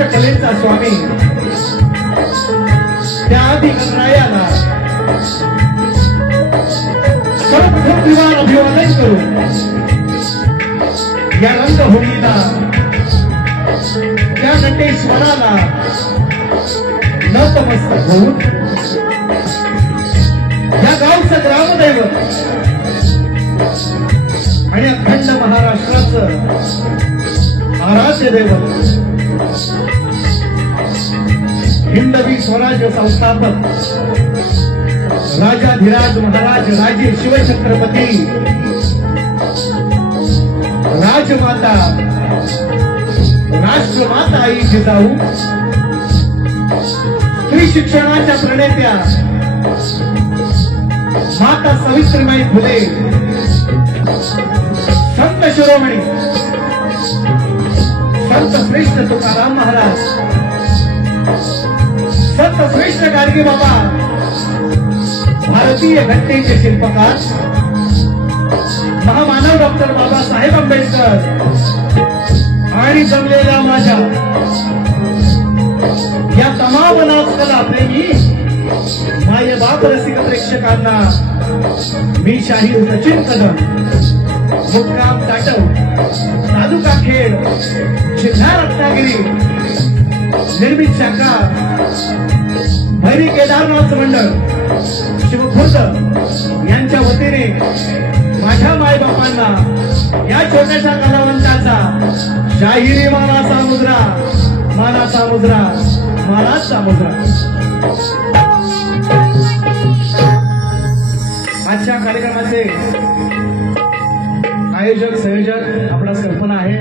अष्टकलेचा स्वामी त्या आदि गणरायाला सर्वभूतविमान अभिवादन करून या रंगभूमीला त्या नटेश्वराला नतमस्तक होऊन या गावचं ग्रामदैवत आणि अखंड महाराष्ट्राचं आराध्य दैवत हिंदवी स्वराज्य संस्थापक राजाधिराज महाराज राजे शिवछत्रपती राजमाता राष्ट्रमाता आई जिजाऊ स्त्री शिक्षणाच्या प्रणेत्या माता सावित्रीबाई फुले संत शिरोमणी संत श्रेष्ठ तुकाराम महाराज संत श्रेष्ठ गाडगे बाबा भारतीय घटनेचे शिल्पकार महामानव डॉक्टर बाबासाहेब आंबेडकर आणि जमलेल्या माझ्या या तमाम नाचकला प्रेमी माय बाप रसिक प्रेक्षकांना मी शाहीर सचिन कदम मुक्काम ताटव तालुका खेड जिल्हा रत्नागिरी निर्मित शाखा भैरी केदारनाथ मंडळ शिवखुर्द यांच्या वतीने माझ्या मायबापांना या छोट्याशा कलावंताचा शाहिरी मानाचा मुद्रा मानाचा मुद्रा मानाचा मुद्रा आजच्या कार्यक्रमाचे आयोजक संयोजक आपणास कल्पना आहे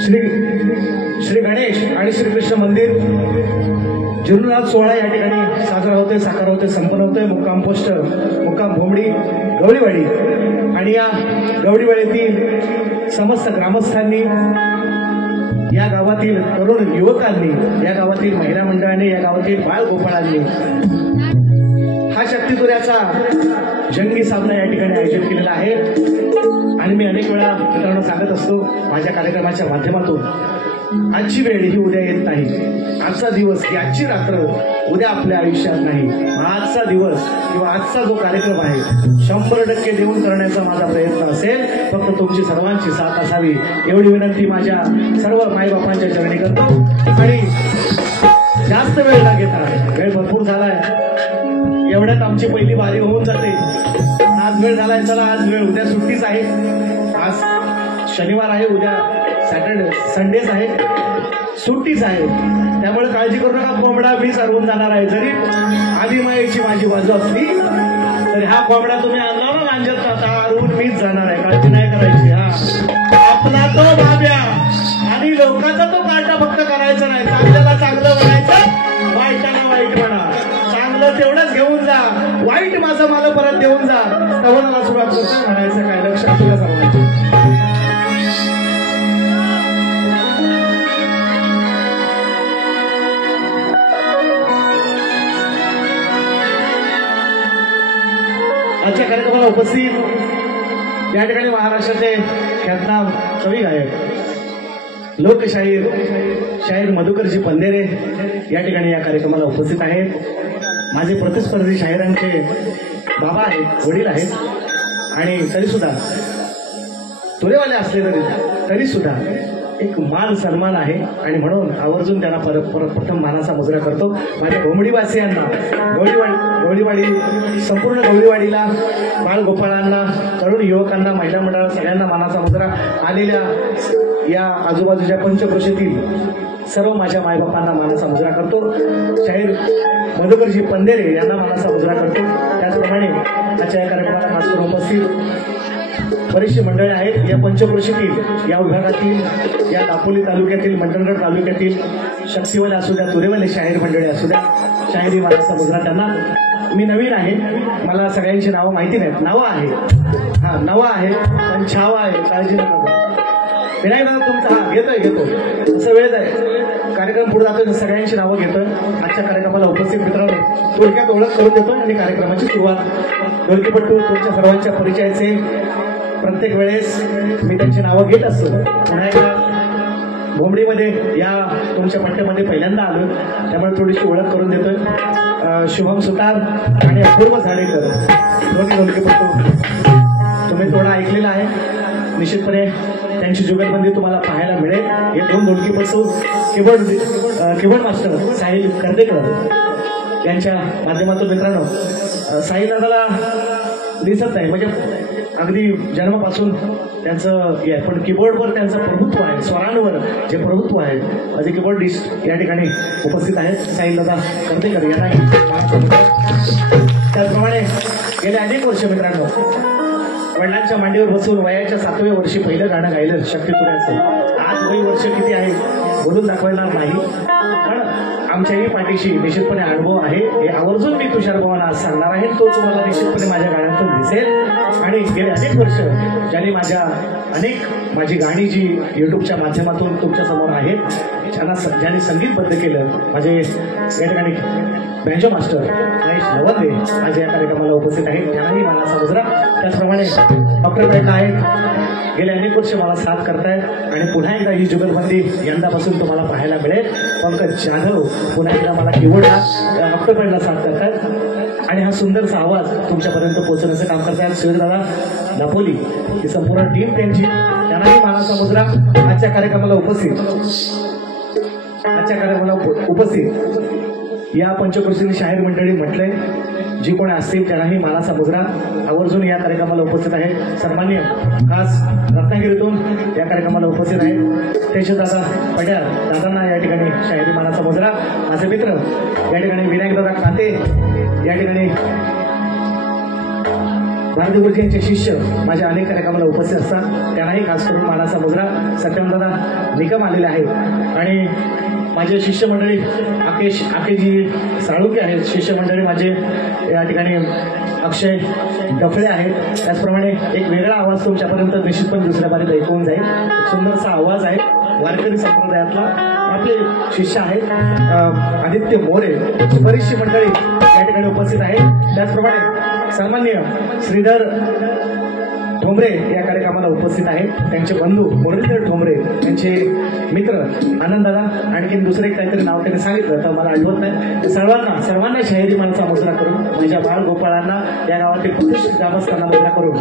श्री गणेश आणि श्रीकृष्ण मंदिर जीर्णनाथ सोहळा या ठिकाणी साजरा होतोय साकार होतोय संपन्न होतोय मुक्काम पोस्ट मुक्काम भोमडी गवळीवाडी आणि या गवळीवाडीतील समस्त ग्रामस्थांनी या गावातील तरुण युवकांनी या गावातील महिला मंडळांनी या गावातील बाळगोपाळांनी हा शक्तिपुऱ्याचा जंगी सामना या ठिकाणी आयोजित केलेला आहे आणि मी अनेक वेळा मित्रांनो सांगत असतो माझ्या कार्यक्रमाच्या माध्यमातून आजची वेळ ही उद्या येत नाही आजचा दिवस ही आजची रात्र उद्या आपल्या आयुष्यात नाही आजचा दिवस किंवा आजचा जो कार्यक्रम आहे 100% देऊन करण्याचा माझा प्रयत्न असेल फक्त तुमची सर्वांची साथ असावी एवढी विनंती माझ्या सर्व माईबापांच्या चरणी करतो आणि जास्त वेळ न घेता वेळ भरपूर झालाय एवढ्यात आमची पहिली बारी होऊन जाते आज वेळ झालाय चला आज वेळ उद्या सुट्टीच आहे आज शनिवार आहे उद्या सॅटर्डे संडेच आहे सुट्टीच आहे त्यामुळे काळजी करू नका कोंबडा मी सरवून जाणार आहे जरी आदिमायेची माझी बाजू असली तरी हा कोंबडा तुम्ही आणला ना रांजत आता अरून मीच जाणार आहे काळजी नाही करायची हा आपला तो बाब्या आणि लोकांचा तो काटा फक्त करायचा नाही चांगल्याला चांगलं म्हणायचं वाईटाला वाईट म्हणा चांगलं तेवढंच घेऊन जा वाईट माझं मला परत देऊन जा तवनाला सुरुवात करतो म्हणायचं काय लक्षात तुला सांगायचं आजच्या कार्यक्रमाला उपस्थित या ठिकाणी महाराष्ट्राचे ख्यातनाम कवी गायक लोकशाहीर मधुकरजी पंधेरे या ठिकाणी या कार्यक्रमाला उपस्थित आहेत माझे प्रतिस्पर्धी शाहिरांचे बाबा आहेत वडील आहेत आणि तरीसुद्धा तुरेवाले असले तरी सुद्धा एक मान सन्मान आहे आणि म्हणून आवर्जून त्यांना प्रथम मानाचा मुजरा करतो माझ्या घोमडीवासियांना गवळीवाडी संपूर्ण गवळीवाडीला बाळगोपाळांना तरुण युवकांना महिला मंडळाला सगळ्यांना मानाचा मुजरा आलेल्या या आजूबाजूच्या पंचक्रोशीतील सर्व माझ्या मायबापांना मानाचा मुजरा करतो शाहीर मधुकरजी पंधेरे यांना मानाचा मुजरा करतो त्याचप्रमाणे आजच्या या कार्यक्रमाला खास करून उपस्थित बरीचशी मंडळे आहेत या पंचक्रोशीतील या विभागातील या दापोली तालुक्यातील मंडणगड तालुक्यातील शक्तीवाले असू द्या तुरेवाले शाहीर मंडळी असू द्या शाहिरी मानाचा मुजरा त्यांना मी नवीन आहे मला सगळ्यांची नावं माहिती नाहीत नावं आहे हा नवा आहे पण छावा आहे काळजी नका विनायक दादा तुमचा हा घेतो असं वेळ आहे कार्यक्रम पुढे जातोय सगळ्यांची नावं घेतोय आजच्या कार्यक्रमाला उपस्थित मित्रांनो थोडक्यात ओळख करून देतोय आणि कार्यक्रमाची सुरुवात ढोलकीपट्टू तुमच्या सर्वांच्या परिचयाचे प्रत्येक वेळेस मी त्यांची नावं घेत असतो पुन्हा एकदा भोमडीमध्ये या तुमच्या पट्ट्यामध्ये पहिल्यांदा आलो, त्यामुळे थोडीशी ओळख करून देतोय. शुभम सुतार आणि अपूर्व झाडेकर दोन्ही ढोलकीपट्टू. तुम्ही थोडं ऐकलेलं आहे, निश्चितपणे त्यांची जुगलबंदी तुम्हाला पाहायला मिळेल. हे दोन ढोलकीपट्टू कीबोर्ड मास्टर साहिल कर्देकर यांच्या माध्यमातून. मित्रांनो, साहिल दादाला दिसत नाही, म्हणजे अगदी जन्मापासून त्यांचं हे आहे, पण कीबोर्डवर त्यांचं प्रभुत्व आहे, स्वरांवर जे प्रभुत्व आहे. माझे कीबोर्डिस्ट या ठिकाणी उपस्थित आहेत, साहिल दादा कर्देकर यांना. त्याचप्रमाणे गेले अनेक वर्ष मित्रांनो वडिलांच्या मांडीवर बसून वयाच्या 7व्या वर्षी पहिलं गाणं गायलं शक्तिपुराचं. आज वय वर्ष किती आहे बोलून दाखवायला नाही, पण आमच्याही पाठीशी निश्चितपणे अनुभव आहे. हे आवर्जून मी तुषार भावांना आज सांगणार आहे, तो तुम्हाला निश्चितपणे माझ्या गाण्यातून दिसेल. आणि गेले अनेक वर्ष ज्यांनी माझी गाणी जी युट्यूबच्या माध्यमातून तुमच्या समोर आहेत, ज्यांनी संगीतबद्ध केलं, माझे या ठिकाणी बँजो मास्टर महेश नवंदे आज या कार्यक्रमाला उपस्थित आहेत, त्यांनाही मला समजला. त्याचप्रमाणे डॉक्टर बेटा आहेत, गेले अनेक वर्ष मला साथ करतायत आणि पुन्हा एकदा ही जुगलबंदी यंदापासून तुम्हाला पाहायला मिळेल. पंकज जाधव पुन्हा एकदा मला कीबोर्डला डॉक्टर बेटला साथ करतायत आणि हा सुंदरसा आवाज तुमच्यापर्यंत पोहोचवण्याचं काम करतायत सुरेशदादा दापोली, ही संपूर्ण टीम त्यांची, त्यांनाही मला समजला. आजच्या कार्यक्रमाला उपस्थित या पंचक्रोशीनी शाहीर मंडळी म्हटलंय, जी कोणी असतील त्यांनाही मला समजला आवर्जून या कार्यक्रमाला उपस्थित आहेत. सन्मान्य खास रत्नागिरीतून या कार्यक्रमाला उपस्थित आहेत तेजदादा पड्यार दादांना या ठिकाणी शाहिरी मला समजला. माझे मित्र या ठिकाणी विनायकदादा खाते, या ठिकाणी भारती गुरुजी यांचे शिष्य माझ्या अनेक कार्यक्रमाला उपस्थित असतात, त्यांनाही खास करून मला समजला. सत्यमदादा निकम आलेले आहेत आणि माझे शिष्यमंडळी आकेजी साळुके आहेत, शिष्यमंडळी माझे या ठिकाणी अक्षय डफळे आहेत. त्याचप्रमाणे एक वेगळा आवाज तुमच्यापर्यंत निश्चितपणे दुसऱ्या बारीत ऐकून जाईल. सुंदरसा आवाज आहे, वारकरी संप्रदायातला आपले शिष्य आहेत आदित्य मोरे. बरीचशी मंडळी या ठिकाणी उपस्थित आहेत. त्याचप्रमाणे सन्माननीय श्रीधर ठोंबरे या कार्यक्रमाला उपस्थित आहेत, त्यांचे बंधू मुरलीधर ठोंबरे, त्यांचे मित्र आनंददादा, आणखी दुसरे काहीतरी नाव त्यांनी सांगितलं तर मला आठवत नाही. सर्वांना शाहिरी माणसा मुजरा करून माझ्या बाळ गोपाळांना या गावातील प्रतिष्ठित ग्रामस्थांना मुजरा करून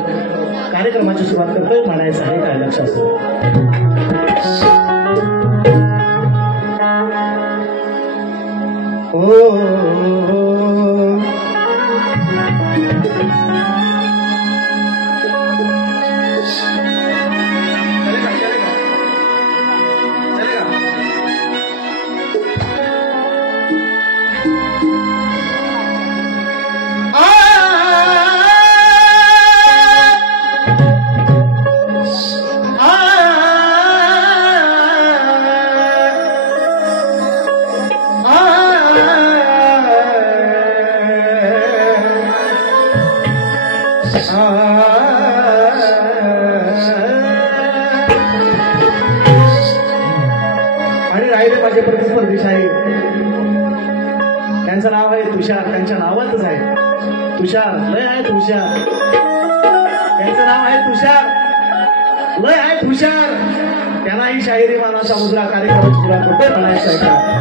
कार्यक्रमाची सुरुवात करतोय. म्हणायचं आहे काय लक्षात आणि राहिले माझे प्रतिस्पर्धी शाहीर, त्यांचं नाव आहे तुषार, त्यांच्या नावातच आहे तुषार, लय आहे तुषार, त्यांचं नाव आहे तुषार, लय आहे तुषार. त्यांनाही शाहिरी मानाचा मुद्रा कार्यक्रम पुरा करतोय. म्हणायचं आहे का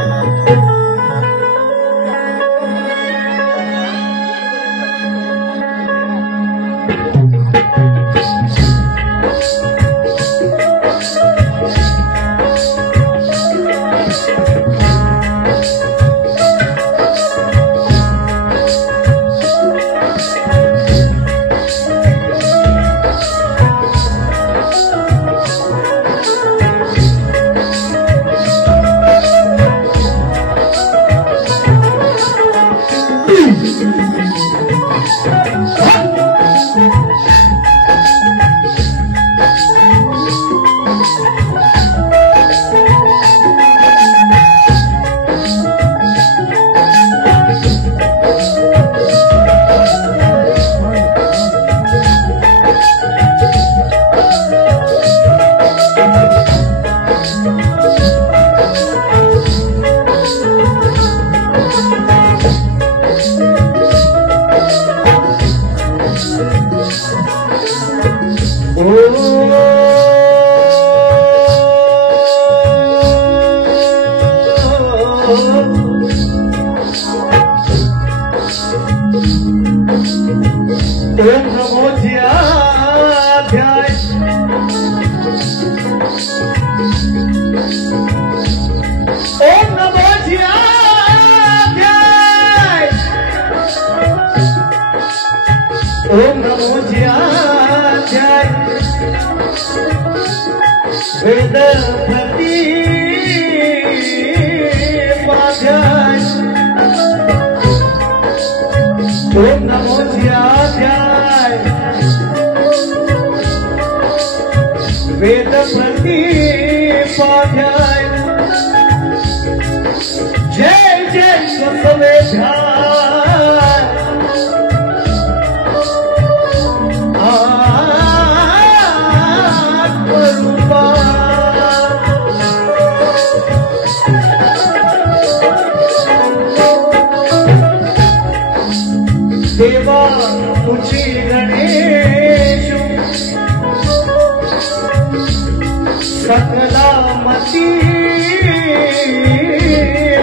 वेद प्रती स्वाध्याय ओम नमो ध्याय वेद प्रती स्वाध्याय जय जय स्वसवे ध्याय आत्मरूपा देवा तुझी गणेश सकला मती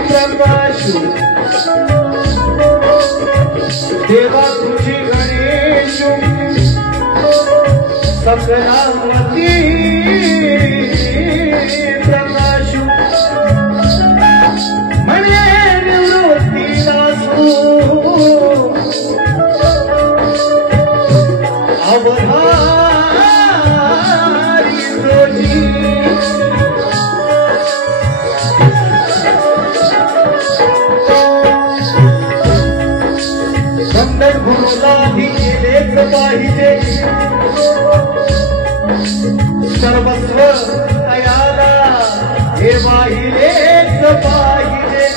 प्रकाशु देवा तुझी गणेश सकला मती प्रकाशु मने निवृत्ती दासू अवधारी रोजी बंधन गुरुलाही केलेच पाहिजे सर्वस्व तयाला हे पाहिलेच पाहिजे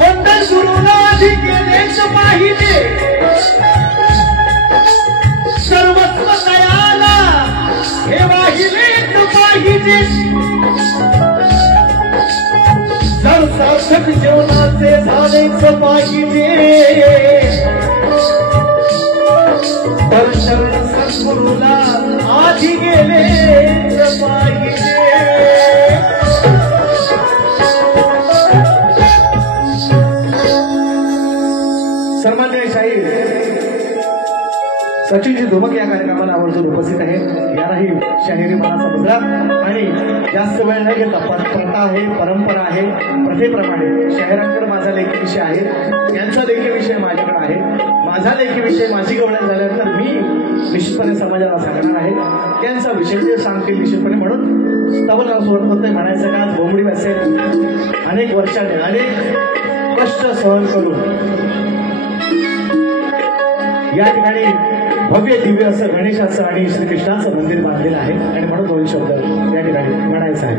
बंधन गुरुलाही केलेच पाहिजे सर्वस्व तयाला हे पाहिलेच पाहिजे जर सार्थक जीवनाचे झालेच पाहिजे तर शरण सद्गुरूला आधी गेलेच पाहिजे सन्माननीय शाहीर सचिनजी धुमक या कार्यक्रमाला आवर्जून उपस्थित आहे यालाही शाहिरी मनाचा मुद्रा आणि जास्त वेळ नाही घेता प्रथा आहे परंपरा आहे प्रथेप्रमाणे शाहिरांकडे माझा लेखी विषय आहे त्यांचा लेखी विषय माझ्याकडे आहे माझा लेखी विषय माझी गवळण झाल्यानंतर मी निश्चितपणे समाजाला सांगणार आहे त्यांचा विषय ते सांगतील निश्चितपणे म्हणून तबला सोडत होते म्हणायचं का भोमडी असेल अनेक वर्षाने अनेक कष्ट सहन करून या ठिकाणी भव्य दिव्य असं गणेशाचं आणि श्रीकृष्णाचं मंदिर बांधलेलं आहे आणि म्हणून दोन शब्द या ठिकाणी म्हणायचं आहे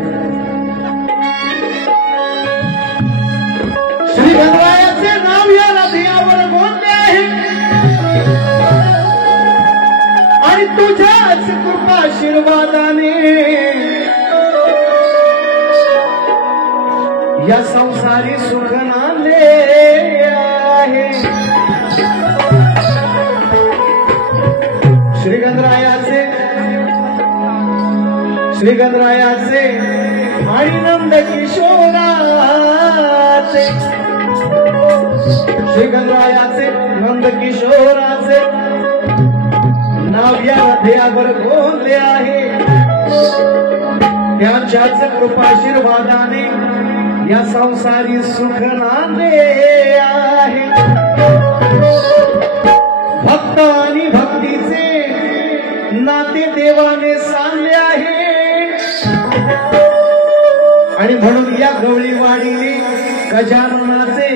श्री गणरायाचे नाव या रथयावर बोलले आहे आणि तुझ्याच कृपा आशीर्वादाने या संसारी सुख नांदले आहे श्रीगणरायाचे आणि नंद किशोराचे श्रीगणरायाचे नंद किशोराचे नाव या हृदयावर बोलले आहे त्यांच्याच कृपाशीर्वादाने या संसारी सुख नांदले आहे भक्त आणि भक्तीचे नाते देवाने सांगले आहे आणि म्हणून या गवळीवाडीने गजाननाचे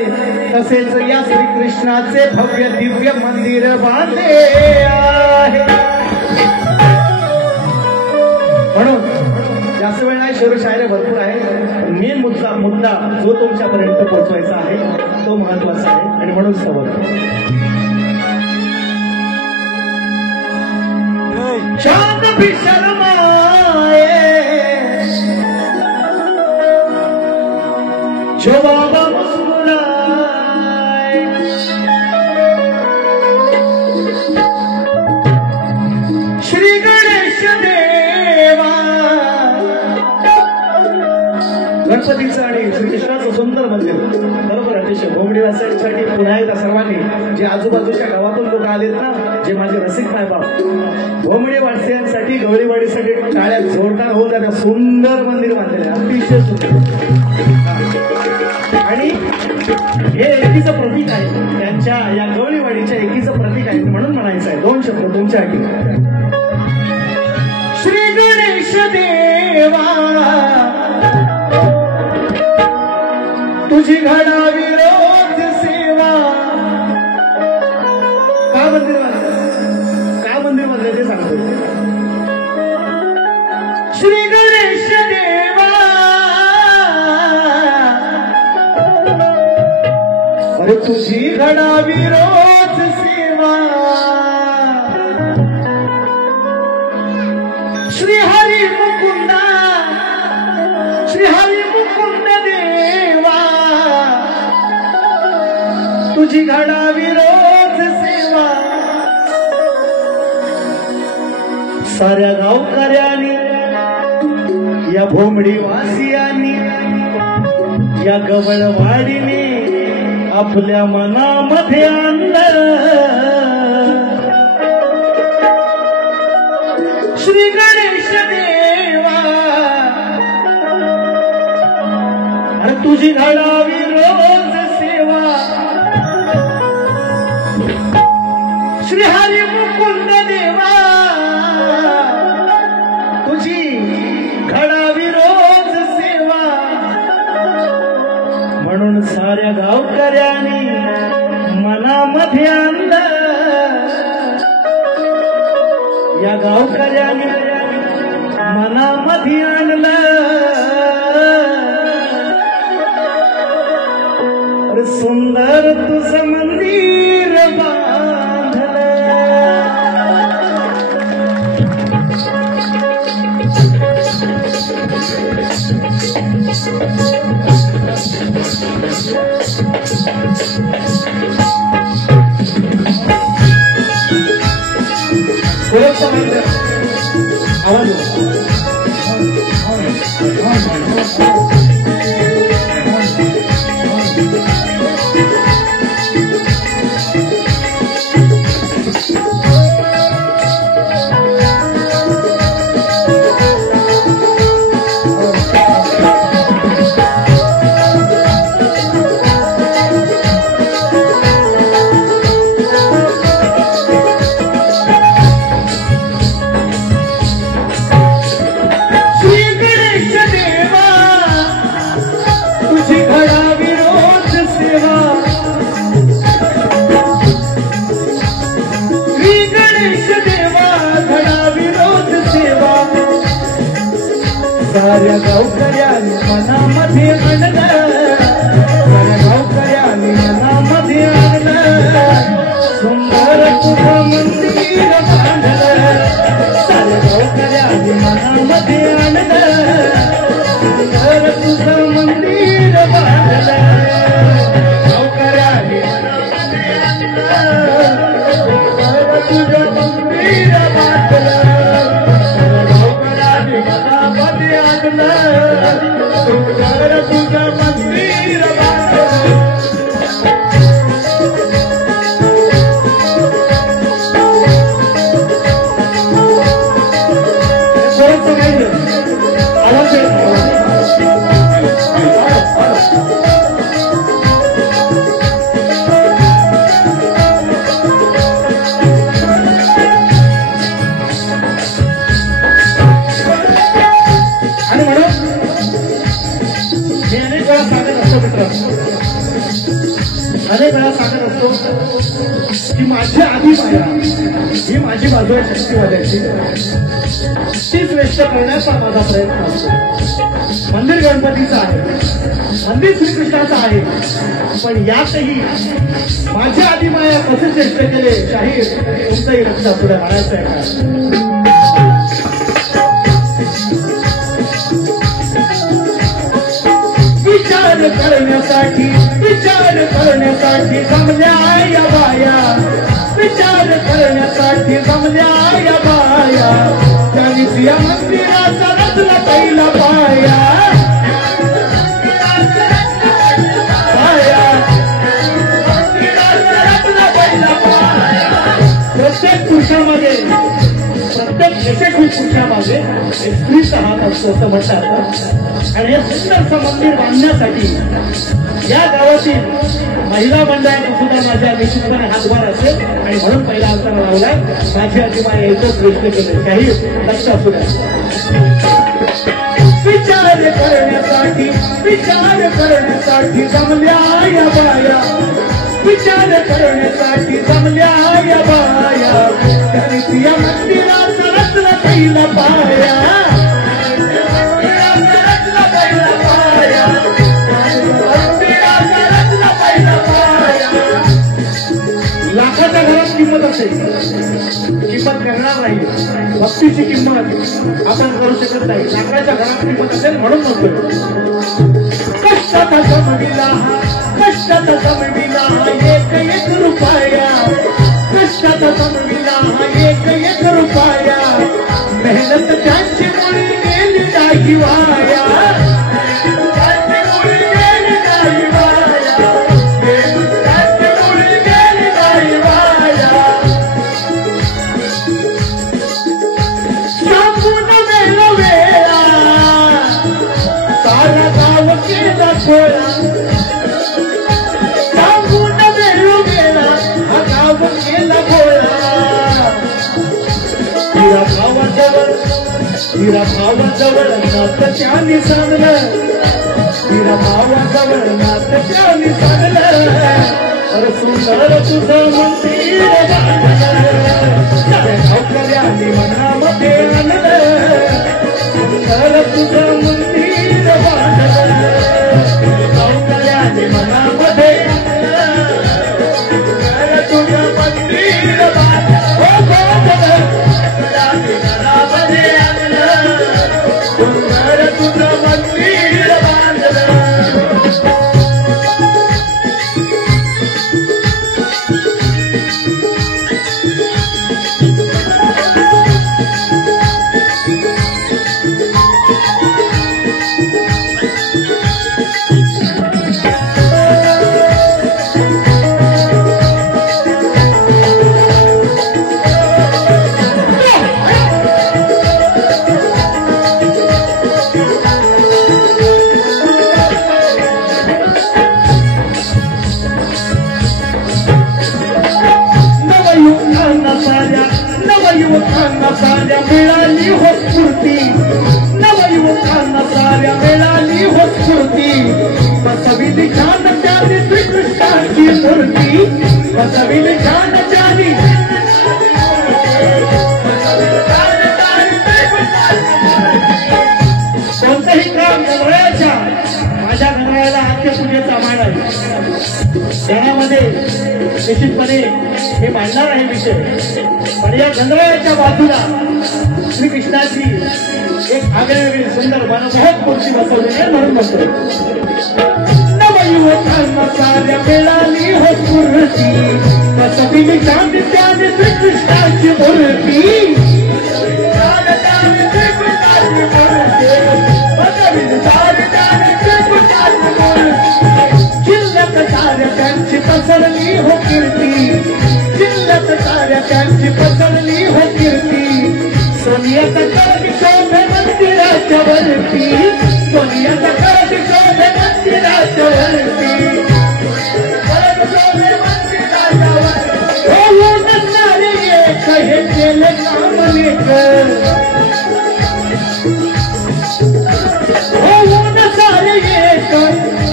तसेच या श्रीकृष्णाचे भव्य दिव्य मंदिर बांधले आहे म्हणून जास्त वेळ नाही शेरोशायरी भरपूर आहे मेन मुद्दा जो तुमच्यापर्यंत पोहोचवायचा आहे तो महत्वाचा आहे आणि म्हणून सवय चांद भी शर्माए जो बाबा मुस्कुराए श्री गणेश देवा गणपतीचं आणि श्रीकृष्णाचं सुंदर मंदिर बरोबर अतिशय भोमडी वासियांसाठी पुन्हा एकदा सर्वांनी जे आजूबाजूच्या गावातून लोक आलेत ना जे माझे रसिक मायबाप भोमडी वासियांसाठी गवळीवाडीसाठी टाळ्या जोरदार होऊन जात्या सुंदर मंदिर बांधलेलं अतिशय सुंदर आणि हे एकीचं प्रतीक आहे त्यांच्या या गवळीवाडीच्या एकीचं प्रतीक आहे म्हणून म्हणायचं आहे दोन शब्द तुमच्यासाठी देवा तुझी घडावी रोज सेवा. का मंदिर बांधलं ते सांगतो. श्री गणेश देवा अरे तुझी घडावी रोज सेवा. श्री हरी मुकुंदा देवा तुझी घडावी रोज सेवा. साऱ्या गावकऱ्यांनी या भोमडी वासियांनी या गवळवाडीने आपल्या मनामध्ये आणलं श्री गणेश देवा अरे तुझी घडावी रोज सेवा. श्री हरी मुकुंद देवा तुझी घडावी रोज सेवा. म्हणून साऱ्या गावकऱ्यांनी मनामध्ये आणलं या गावकऱ्यांनी मनामध्ये आणलं अरे सुंदर तुझं मंदिर बांधलं. आवाज साऱ्या गावकऱ्यांनी मनामध्ये आणलं साऱ्या गावकऱ्यांनी मनामध्ये आणलं सुंदर तुझं मंदिर बांधलं. साऱ्या गावकऱ्यांनी मनामध्ये आणलं सुंदर तुझं मंदिर बांधलं. गावकऱ्यांनी मनामध्ये आणलं सुंदर तुझं मंदिर बांधलं. सुंदर तुझं मंदिर बांधलं. अनेक वेळा सांगत असतो की माझी आधी माया ही माझी बाजू आहे शक्तिवाद्याची ती श्रेष्ठ करण्याचा माझा प्रयत्न असतो. मंदिर गणपतीचं आहे, मंदिर श्रीकृष्णाचं आहे, पण यातही माझ्या आधी माया कसे श्रेष्ठ केले शाहीर तुमचंही लक्षात पुढे म्हणायचं आहे का. विचार करण्यासाठी जमल्या या बाया, विचार करण्यासाठी जमल्या या बाया, त्यांनीच या मंदिराचा रचला पहिला पाया. प्रत्येक पुरुषामध्ये प्रत्येक यशस्वी पुरुषामागे एक स्त्रीचा हात असतो असं म्हणतात. आणि हे सुंदरचं मंदिर बांधण्यासाठी या गावातील महिला मंडळाने सुद्धा माझ्या निश्चितपणे हातभार असेल आणि म्हणून पहिला अंतर लावलाय. माझी आजीबाई एकच गोष्ट केली काही लक्ष असू द्या. करण्यासाठी जमल्या या बाया, विचार करण्यासाठी जमल्या या बाया, तरी या मंदिरात रचला पहिला पाया, लाखाच्या घरात किंमत असेल, किंमत करणार नाही. भक्तीची किंमत आपण करू शकत नाही. लाकडाच्या घरात किंमत असेल म्हणून म्हणतो कष्टाचा जमविला, कष्टाचा जमविला एक एक रुपया, कष्टाचा जमविला एक रुपया, मेहनत त्यांची मुळी गेली नाही वाया, तिरा भावाजवळ नात त्याने सांगलं, तिरा भावाजवळ नात त्याने सांगलं, अरे सुंदर तुझं मंदिर गावकऱ्यांनी मनामध्ये आणलं, सुंदर तुझं मंदिर बांधलं, गावकऱ्यांनी मनामध्ये तुझं मंदिर बांधलं, सुंदर तुझं मंदिर बांधलं. नवयुवकांना साऱ्या मिळाली हो स्फूर्ती, नवयुवकांना साऱ्या मिळाली हो स्फूर्ती, बसविली छान त्याने श्रीकृष्णाची मूर्ती, बसविली छान त्याने कोणतंही काम गणरायाच्या, माझ्या गणरायाला आद्यपूजेचा मान आहे, त्यामध्ये निश्चितपणे हे मांडणार आहे विषय. पण या गणरायाच्या बाजूला श्रीकृष्णाची एक आगळेवेगळी सुंदर मनमोहक मूर्ती बसवलेली आहे म्हणून म्हणतो नवयुवकांना साऱ्या मिळाली हो स्फूर्ती, बसविली छान त्याने श्रीकृष्णाची मूर्ती, जिल्ह्यात साऱ्या त्यांची पसरली हो कीर्ती, जिल्ह्यात साऱ्या त्यांची पसरली हो कीर्ती, सोनियाचा कळी शोभे मंदिराच्या वरती, सोनियाचा कळी शोभे मंदिराच्या वरती, शोभे मंदिराच्या वरती, हो नसणारे एक हे केले काम लेख,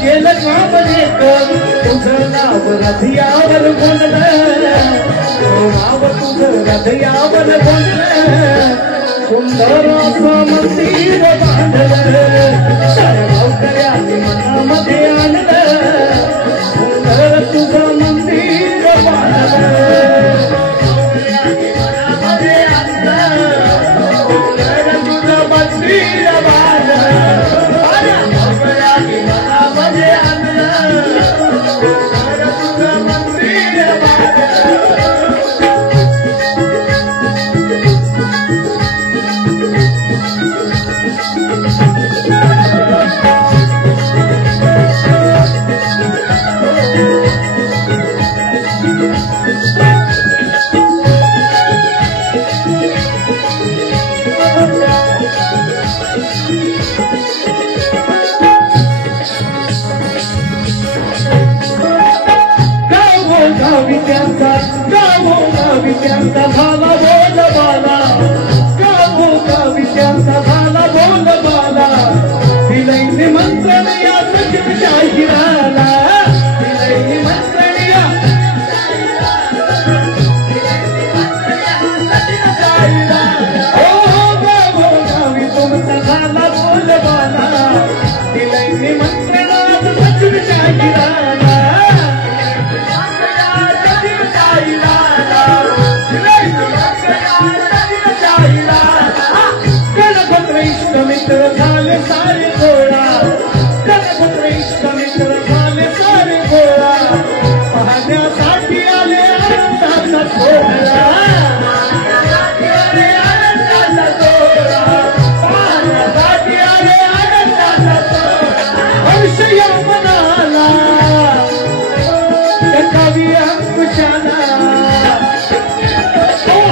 केलं काम लेख, तुझं नाव रथयावर बोललं, नाव तुझं रथयावर बोललं, सुंदर असं मंदिर बांधलं, साऱ्या गावकऱ्यांनी मनामध्ये आणलं, सुंदर तुझं मंदिर बांधलं, मनामध्ये आणलं, सुंदर तुझं मंदिर बांधलं, त्यांचा झाला बोल बाला, गावोगावी त्यांचा झाला बोल बाला, दिल निमंत्रण या सचिव शाहिराला दिलंय निमंत्रण या गावी तुमचा झाला बोलबाला दिलंय निमंत्रण सचिव शाहिराला मित्र झाले सारे गोळा गणपत्र इष्ट मित्र झाले सारे गोळा पाहण्यासाठी आले आनंदाचा सोहळा पाहण्यासाठी आले आनंदाचा सोहळा हर्ष या मनाला त्या कवी अंकुशाला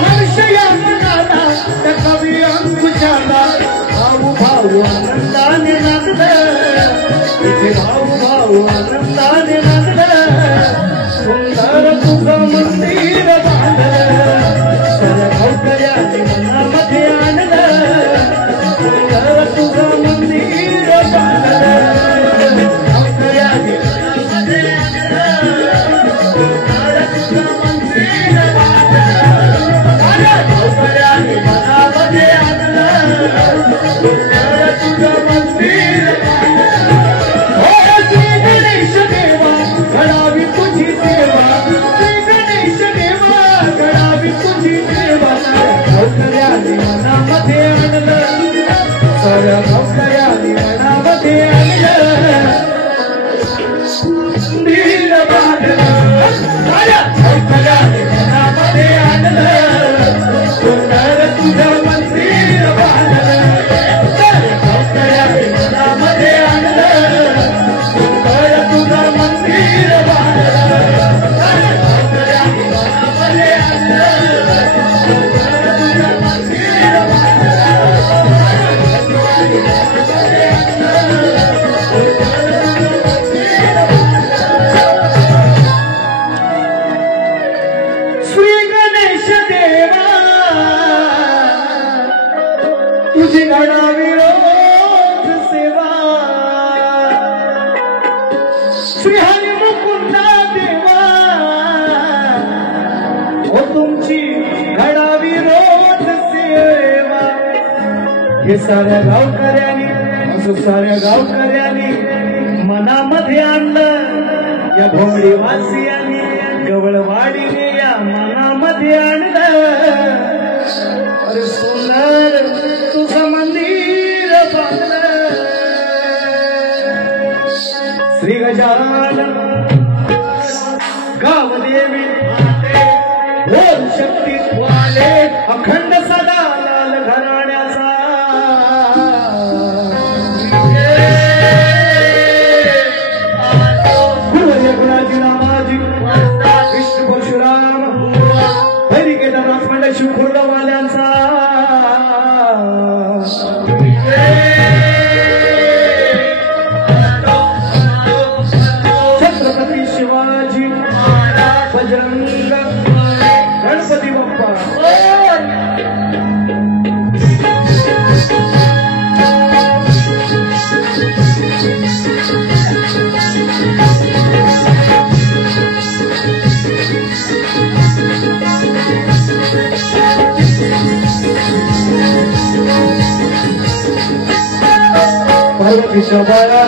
हर्ष या मनाला त्या कवी अंकुशाला भाऊ आनंदाने नांदलं इथे भाऊ आनंदाने नांदलं सुंदर तुझं मंदिर बांधलं सर गावकऱ्याने मनामध्ये आणलं सुंदर तुझं मंदिर बांधलं गावकऱ्याने मनामध्ये आणलं सुंदर तुझं मंदिर बांधलं गावकऱ्याने मनामध्ये आणलं घडावी तुझी सेवा श्री गणेश देवा घडावी तुझी सेवा गावकऱ्याने मनामध्ये आणलं सर गावकऱ्याने मनामध्ये आणलं मंदिर बांधलं गावकऱ्याने मनामध्ये आणलं सुंदर तुझं मंदिर बांधलं गावकऱ्याने मनामध्ये आणलं सुंदर तुझं मंदिर श्री गणेश देवा तुझी घडावी रोज सेवा श्री हरी मुकुंदा देवा हो तुमची घडावी रोज सेवा हे साऱ्या गावकऱ्यांनी असं साऱ्या गावकऱ्यांनी मनामध्ये आणलं या भोंगडी वासियांनी गवळवाडीने या मनामध्ये आणलं अरे सुंदर तुझं मंदिर बांधलं श्री गजानन गावदेवी बोल शक्ती वाले अखंड सदा लाल घराण्याचा गुरुजी नामाजी विष्णू परशुराम हरिकेदारनाथ मंडळ शिवखुर्दवाल्यांचा छत्रपती शिवाजी बजरंग गणपती बाप्पा पार्वतीच्या बाळा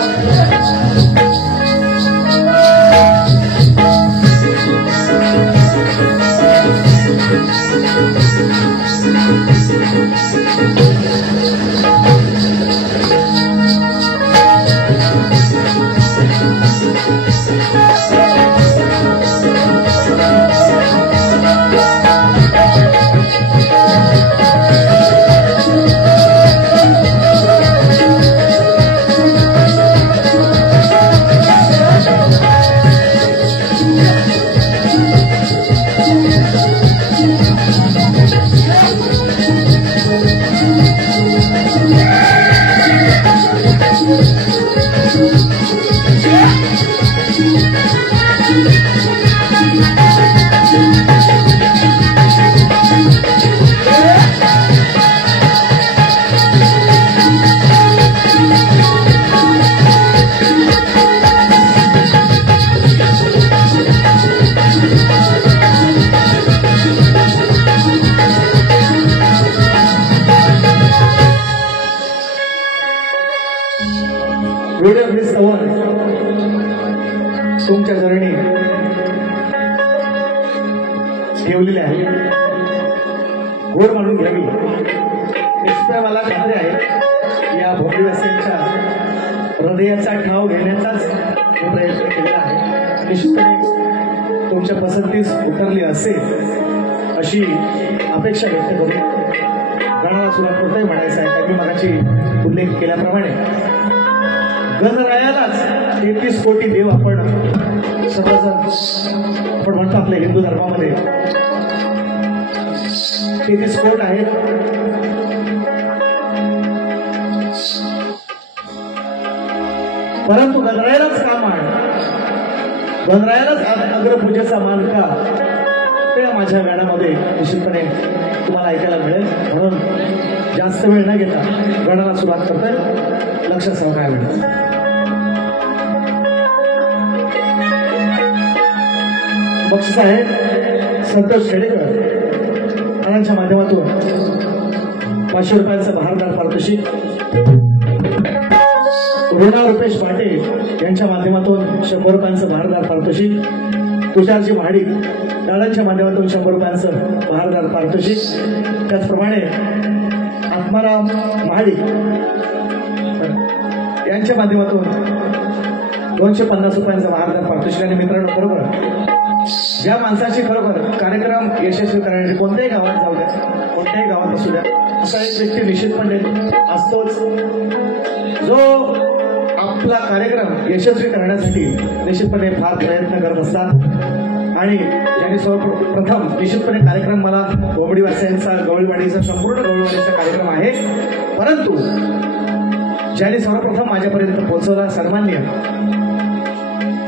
वेळ आपली सवय तुमच्या चरणी ठेवलेले आहे. गोड म्हणून घ्यावी. निश्चय मला खात्री आहे या भोगीवासींच्या हृदयाचा ठाव घेण्याचाच प्रयत्न केलेला आहे. निश्चितपणे तुमच्या पसंतीस उतरली असेल अशी अपेक्षा व्यक्त करू. गणाला सुरुवात करतोय म्हणायचं आहे का मी मगाशी उल्लेख केल्याप्रमाणे गणरायालाच 33 कोटी देव आपण म्हणतो आपल्या हिंदू धर्मामध्ये 33 कोट आहेत. परंतु गणरायालाच का मान, गणरायालाच अग्रपूजेचा मान का, ते माझ्या गाण्यामध्ये निश्चितपणे तुम्हाला ऐकायला मिळेल. म्हणून जास्त वेळ न घेता गणाला सुरुवात करतोय. लक्षात सह काय मिळेल. बक्षीस आहे संतोष खेडेकर गणांच्या माध्यमातून 500 रुपयांचं भारदार पारितोषिक. रोना रुपेश पाटील यांच्या माध्यमातून 100 रुपयांचं भारदार पारितोषिक. तुषारजी महाडिक दादांच्या माध्यमातून 100 रुपयांचं भारदार पारितोषिक. त्याचप्रमाणे आत्माराम महाडिक यांच्या माध्यमातून 250 रुपयांचं भारदार पारितोषिक. आणि मित्रांनो, बरोबर ज्या माणसाची खरोखर कार्यक्रम यशस्वी करण्यासाठी कोणत्याही गावात जाऊ द्या, कोणत्याही गावात असू द्या, असा एक व्यक्ती निश्चितपणे असतोच जो आपला कार्यक्रम यशस्वी करण्यासाठी निश्चितपणे फार प्रयत्न करत असतात. आणि ज्यांनी सर्वप्रथम निश्चितपणे कार्यक्रम मला भोमडीवासियांचा, गवळीवाडीचा, संपूर्ण गवळीवाडीचा कार्यक्रम आहे, परंतु ज्यांनी सर्वप्रथम माझ्यापर्यंत पोहोचवला सन्माननीय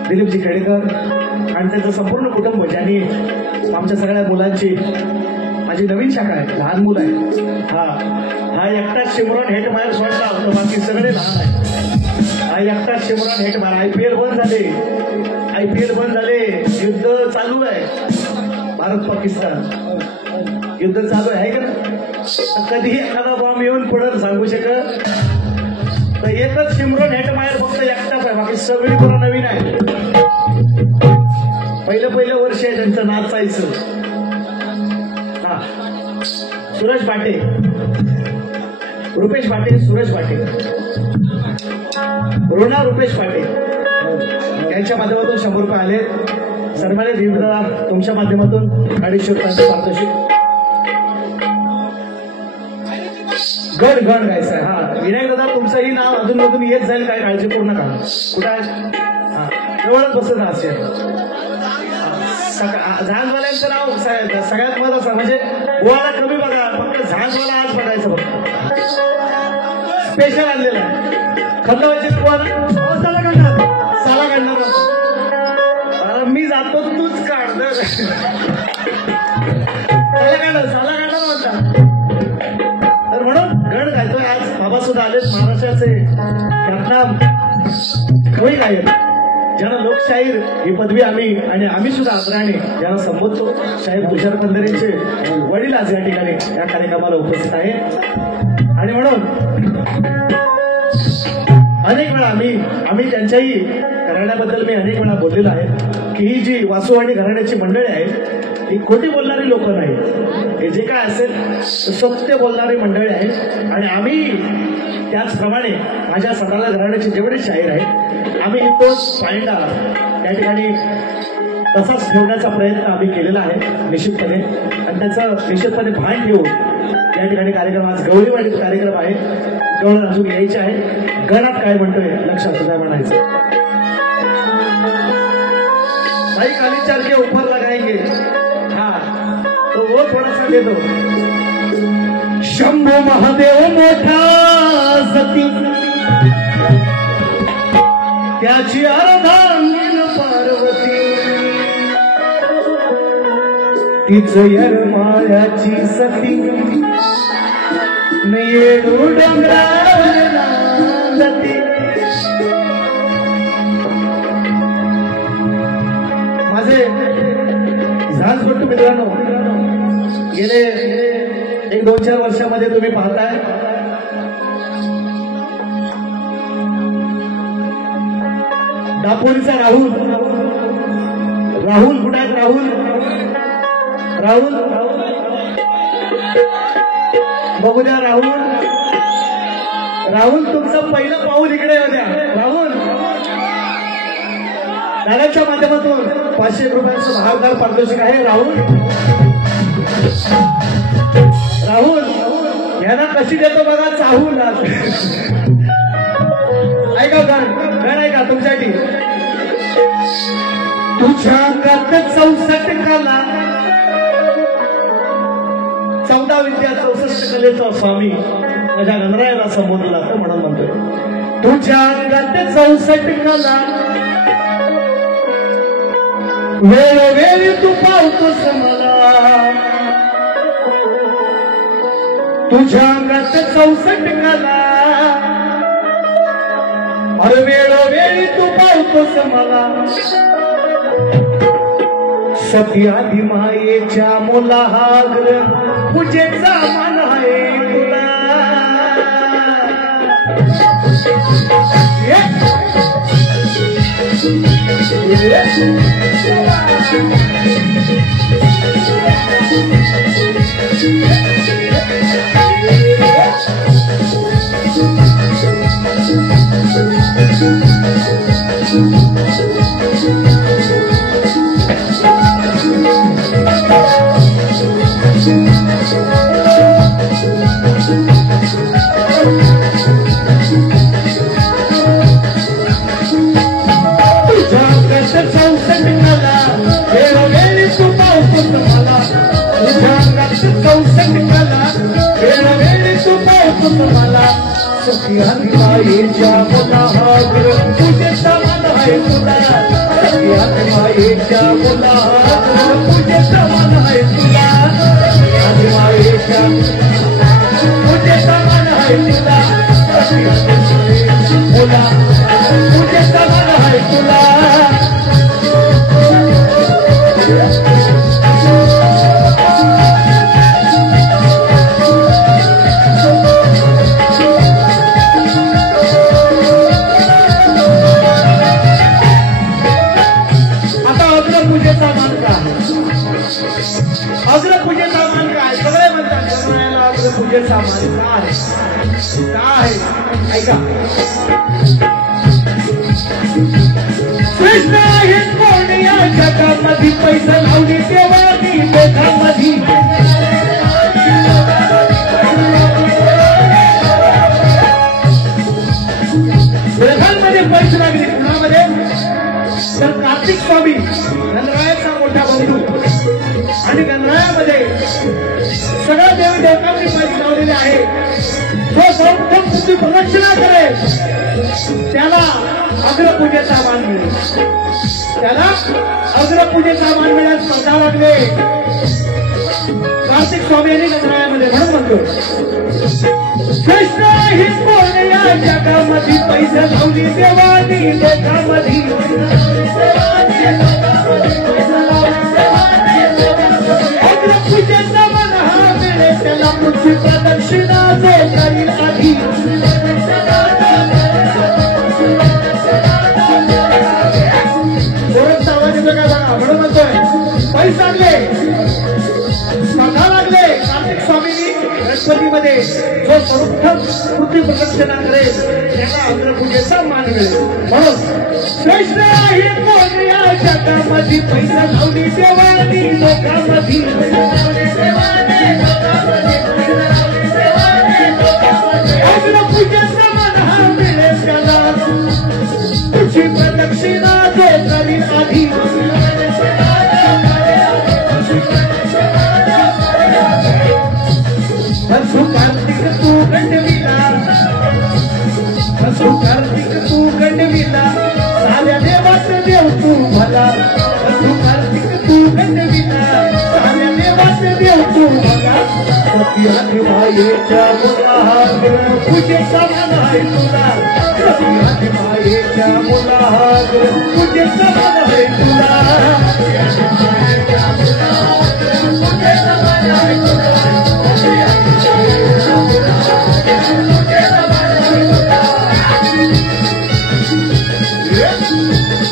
दिलीपजी खेडेकर आणि त्यांचं संपूर्ण कुटुंब, ज्यांनी आमच्या सगळ्या मुलांची, माझी नवीन शाखा आहे, लहान मुलं आहे. हा एकटाच शिमरॉन हेटमायर सोडला होता, बाकी सगळे लहान आहे. हा एकटाच शिमरॉन हेटमायर. IPL बंद झाले, युद्ध चालू आहे, भारत पाकिस्तान युद्ध चालू आहे का? कधीही एखादा बॉम्ब येऊन पुढं सांगू शकत. तर एकच शिमरॉन हेटमायर फक्त एकटाच आहे, बाकी सगळी पुन्हा नवीन आहे. पहिलं वर्ष आहे त्यांचं नाचायचं. सुरेश बाटे, रुपेश बाटे, सुरेश बाटे, रोना रुपेश बाटे यांच्या माध्यमातून 100 रुपये आले. सन्मानित भीमदादा तुमच्या माध्यमातून 250 रुपयांचं पारितोषिक. गण गायचं आहे. हा विनायक दादा, तुमचंही नाव अधूनमधून येत जाईल, काय काळजी करू नका. कुठं आहे? जवळच बसत असेल. झांजवाल्यांचं नाव सगळ्यात महत्वाचं, म्हणजे गोवाला कमी बघा, फक्त झांजवाला आज बघायचं. फक्त स्पेशल आणलेलं आहे. खंडवायचे साला काढणार मी जातो, तूच काढ. साला काढणार म्हणता. तर म्हणून गण गायतोय आज. बाबा सुद्धा आलेत, महाराष्ट्राचे ख्यातनाम कवी गायक, ज्यांना लोकशाहीर ही पदवी आम्ही सुद्धा आदराने ज्यांना संबोधतो, साहेब तुषार पंधरेंचे वडील आज या ठिकाणी या कार्यक्रमाला उपस्थित आहे. आणि म्हणून अनेक वेळा आम्ही त्यांच्याही घराण्याबद्दल मी अनेक वेळा बोललेलो आहे की ही जी वासुवाडी घराण्याची मंडळी आहे ही खोटी बोलणारी लोक नाही, हे जे काय असेल सत्य बोलणारी मंडळी आहे. आणि आम्ही त्याचप्रमाणे माझ्या स्वतःला घराण्याचे जेवढे शाहीर आहेत आम्ही तोच पायंडा त्या ठिकाणी तसाच ठेवण्याचा प्रयत्न आम्ही केलेला आहे निश्चितपणे. आणि त्याचं निश्चितपणे भान ठेवून या ठिकाणी कार्यक्रम, आज गवळीवाडीत कार्यक्रम आहे, गवळ अजून यायचे आहे. गणात काय म्हणतोय लक्षात सुद्धा म्हणायचं. भाई काली चाल के ऊपर लगाएंगे. हा तो वो थोड़ा सा दे दो. शंभो महादेव मोठा सती त्याची अर्धांगीण पार्वती, तीच यरमाळ्याची सती येडू डोंगरावर नांदती. माझे झांजपट्टू मित्रांनो, गेले 1-2-4 वर्षामध्ये तुम्ही पाहताय दापोलीचा राहुल राहुल कुठे आहेत राहुल राहुल बघू द्या राहुल राहुल तुमचं पहिलं पाऊल इकडे येऊ द्या राहुल दादाच्या माध्यमातून 500 रुपयांचं महागदार पारितोषिक आहे राहुल राहुल यांना कशी देतो बघा चाहूल ऐका गाणं ऐका तुमच्यासाठी तुझ्या अंगात 64 कला 14 विद्या 64 कलेचा स्वामी माझ्या गणरायाला संबोधला तर म्हणून म्हणतोय तुझ्या अंगात 64 कला वेळोवेळी तू पावतोस मला तुझ्या अंगात 64 कला अरे वेळोवेळी तू पावतोस मला सत्याधी मायेच्या मुलाहाग्र पूजेचा मान आहे तुला मायेच्या मुलाहाग्र पूजेचा मान आहे तुला मायेच्या मुलाहाग्र पूजेचा मान आहे तुला मायेच्या पूजेचा मान आहे तुला मुला पूजेचा मान आहे तुला अग्रपूजेचा मान काय सगळे म्हणतात अग्रपूजेचा मान काय ऐका कृष्ण हे कोण या जगामध्ये पैसा लावली तेव्हा मी बेघामध्ये बेघांमध्ये पैसे लागले कुणामध्ये तर कार्तिक स्वामी गणरायाचा मोठा बंधू आणि गणरायामध्ये सगळ्या देवी देवतांनी पैसे लावलेले आहे जो सर्वप्रथम तुमची प्रदक्षिणा करेल त्याला अग्रपूजेचा मान मिळेल त्याला अग्रपूजेचा मान मिळण्यास स्पर्धा लागले कार्तिक स्वामी आणि गणरायामध्ये म्हणून म्हणतो कृष्ण ही कोण या जगामध्ये पैसे लावली देवानी देखामध्ये अग्रपूजेचा मान हा मिळेल त्याला पुढची प्रदक्षिणा जो करील आधी म्हणून म्हणतोय पैसे लागले स्पर्धा लागले कार्तिक स्वामींनी गणपतीमध्ये जो सर्वप्रथम पृथ्वी प्रदक्षिणा करेल त्याला अग्रपूजेचा मान मिळेल म्हणून कृष्ण ही कोण या जगामध्ये पैसा लावली देवानी लोकांमध्ये अग्रपूजेचा मान हा मिळेल त्याला तुझी प्रदक्षिणा जो करील आधी हसू कार्तिक तू गंडविला हसू कार्तिक तू गंडविला साऱ्या देवात देव तू मला हसू कार्तिक तू गंडविला साऱ्या देवात देव तू मला सत्याधी मायेच्या मुलाहाग्र पूजेचा मान आहे तुला सत्याधी मायेच्या मुलाहाग्र पूजेचा मान आहे तुला Yeah.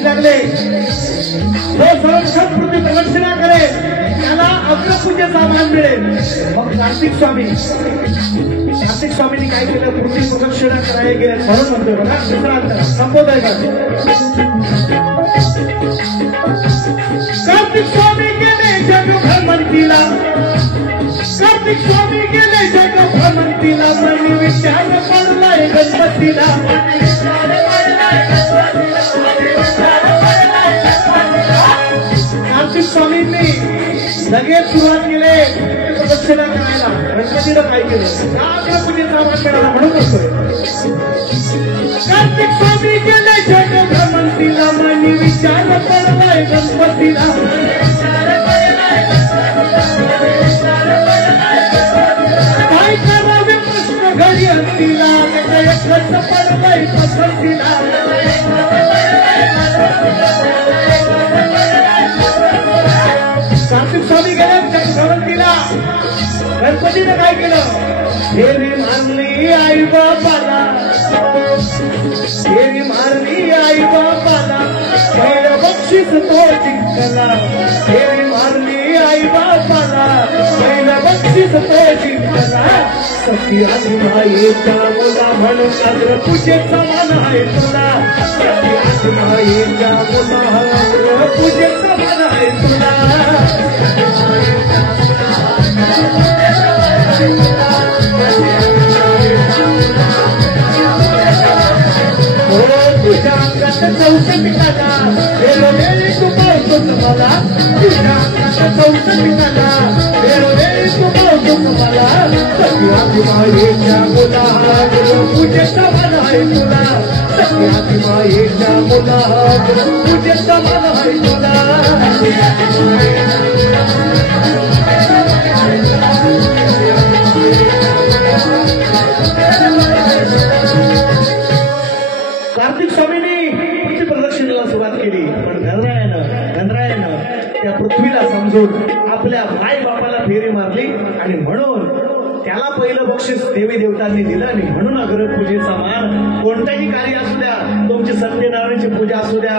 मार्गी लागले जो सर्वप्रथम पृथ्वी प्रदक्षिणा करेल त्याला अग्रपूजेचा मान मिळेल. मग कार्तिक स्वामींनी काय केलं, पृथ्वी प्रदक्षिणा करायला गेले म्हणून म्हणतोय बघा. दुसरा अंतर संपवतोय का? कार्तिक स्वामी गेले जग भ्रमंतीला, कार्तिक स्वामी गेले जग भ्रमंतीला, मनी विचार पडलाय गणपतीला. कार्तिक स्वामींनी लगेच सुरुवात केले प्रदक्षिणा करायला. गणपतीनं काय केलं, अग्रपूजेचा मान मिळाला म्हणून म्हणतोय. कार्तिक स्वामी गेले जग भ्रमंतीला, मनी विचार पडलाय गणपतीला. काय करावे प्रश्न घरी असतीला, एकच पडलाय पसंतीला. कार्तिक स्वामी गेले भ्रमंतीला, गणपतीने काय केलं, फेरी मारली आई बापाला, फेरी मारली आई बापाला, पहिलं बक्षीस तो जिंकला. फेरी मारली आई बापाला, पहिलं बक्षीस तो जिंकला. सती आधी मायेच्या मुला म्हणून अग्रपूजेचा मान आहे तुला. सती आधी मायेच्या मुला अग्रपूजेचा मान आहे तुला. तुझ्या अंगात चौसष्ट कला, वेळोवेळी तू पावतोस मला. तुझ्या अंगात चौसष्ट कला, वेळोवेळी तू पावतोस मला. सत्याची मायेच्या मुला अग्रपूजेचा मान आहे तुला. सत्याची मायेच्या मुला अग्रपूजेचा मान आहे तुला. कार्तिक स्वामींनी पृथ्वी प्रदक्षिणेला सुरुवात केली, पण गणरायानं त्या पृथ्वीला समजून आपल्या माय बापाला फेरी मारली आणि म्हणून त्याला पहिलं बक्षीस देवी देवतांनी दिलं. आणि म्हणून अग्रपूजेचा मान कोणत्याही कार्य असू द्या, तुमची सत्यनारायणची पूजा असू द्या,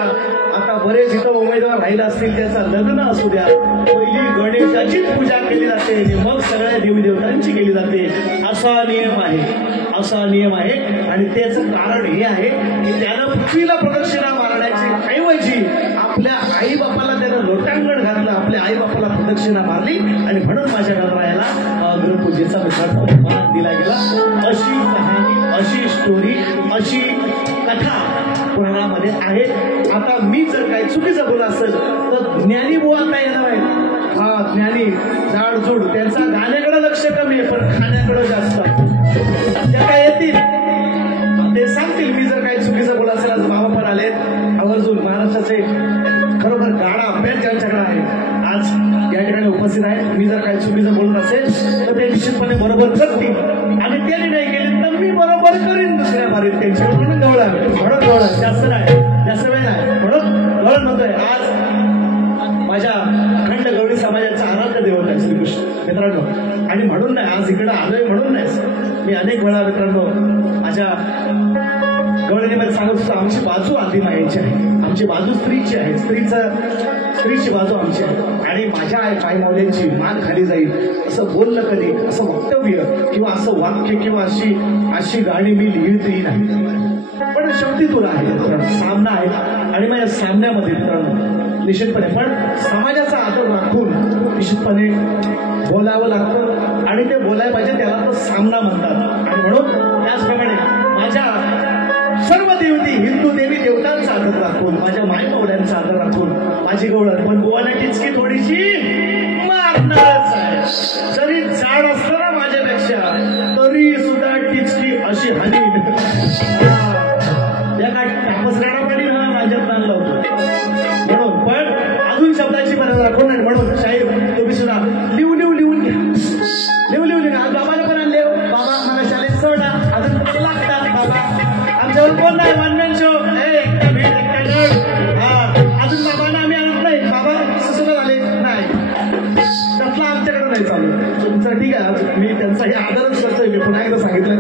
आता बरेच इथं उमेदवार राहिला असतील त्याचं लग्न असू द्या, पहिली गणेशाचीच पूजा केली जाते आणि मग सगळ्या देवी देवतांची केली जाते. असा नियम आहे. आणि त्याचं कारण हे आहे की त्यानं पृथ्वीला प्रदक्षिणा मारण्याच्या ऐवजी आपल्या आई बापाला त्यानं लोटांगण घातलं, आपल्या आई बापाला प्रदक्षिणा मारली आणि म्हणून माझ्या गणरायाला अग्रपूजेचा मान दिला गेला. अशी कहाणी, अशी स्टोरी, अशी कथा पुराणामध्ये आहे. आता मी जर काही चुकीचं बोलत असेल तर ज्ञानी बुवा काय येणार आहे. हा ज्ञानी जाडजूड, त्यांचा गाण्याकडे लक्ष कमी आहे पण खाण्याकडे जास्त. त्या काय येतील ते सांगतील. मी जर काही चुकीचं बोलत असेल, आज बाबा पण आलेत आवर्जून, महाराष्ट्राचे खरोखर गाडा अभ्यास ज्यांच्याकडे आहे आज या ठिकाणी उपस्थित आहेत. मी जर काही चुकीचं बोलत असेल तर ते निश्चितपणे बरोबर करतील आणि त्यांनी नाही केले तर मी बरोबर करीन दुसऱ्या बारीत त्यांच्याकडे. म्हणून गवळा जास्त वेळ नाही म्हणून गवळ म्हणतोय. आज माझ्या अखंड गवळी समाजाचा आराध्य देवत आहे श्रीकृष्ण मित्रांनो. आणि म्हणून नाही आज इकडे आलोय म्हणून नाही, मी अनेक वेळा मित्रांनो माझ्या गवळणीमध्ये सांगत असतो, आमची बाजू आधी मायेची आहे, आमची बाजू स्त्रीची आहे, स्त्रीची बाजू आमची आहे. आणि माझ्या मायमावल्यांची मान खाली जाईल असं बोललं कधी, असं वक्तव्य किंवा असं वाक्य किंवा अशी गाणी मी लिहितही नाही. पण शेवटी तुला आहे सामना आहे आणि माझ्या सामन्यामध्ये मित्रांनो निश्चितपणे पण समाजाचा आदर राखून निश्चितपणे बोलावं लागतं आणि ते बोलायला पाहिजे, त्याला तो सामना म्हणतात. आणि म्हणून त्याचप्रमाणे माझ्या सर्व देवती हिंदू देवी देवतांचा आदर राखून, माझ्या मायमावल्यांचा आदर राखून माझी गवळण पण गोवाना टिचकी थोडीशी मारणारच आहे. जरी जाड असतं ना माझ्यापेक्षा तरी सुद्धा टिचकी अशी हानी टापसराडा पाणी माझ्यात आणलं होतं म्हणून. पण अजून शब्दाची मर्यादा राखून आणि म्हणून शाहीर तुम्ही सुद्धा लिहून घ्या. आज बाबाला पण आणले, बाबा मला शाळेत सोडा, अजून लागतात बाबा आमच्यावर कोण नाही मानमेन शो अजून बाबांना आम्ही आणत नाही, बाबा सुद्धा झाले नाही, त्यातला आमच्याकडे नाही चालू. तुमचं ठीक आहे, मी त्यांचा हे आदरच करतोय. मी पुन्हा एकदा सांगितलं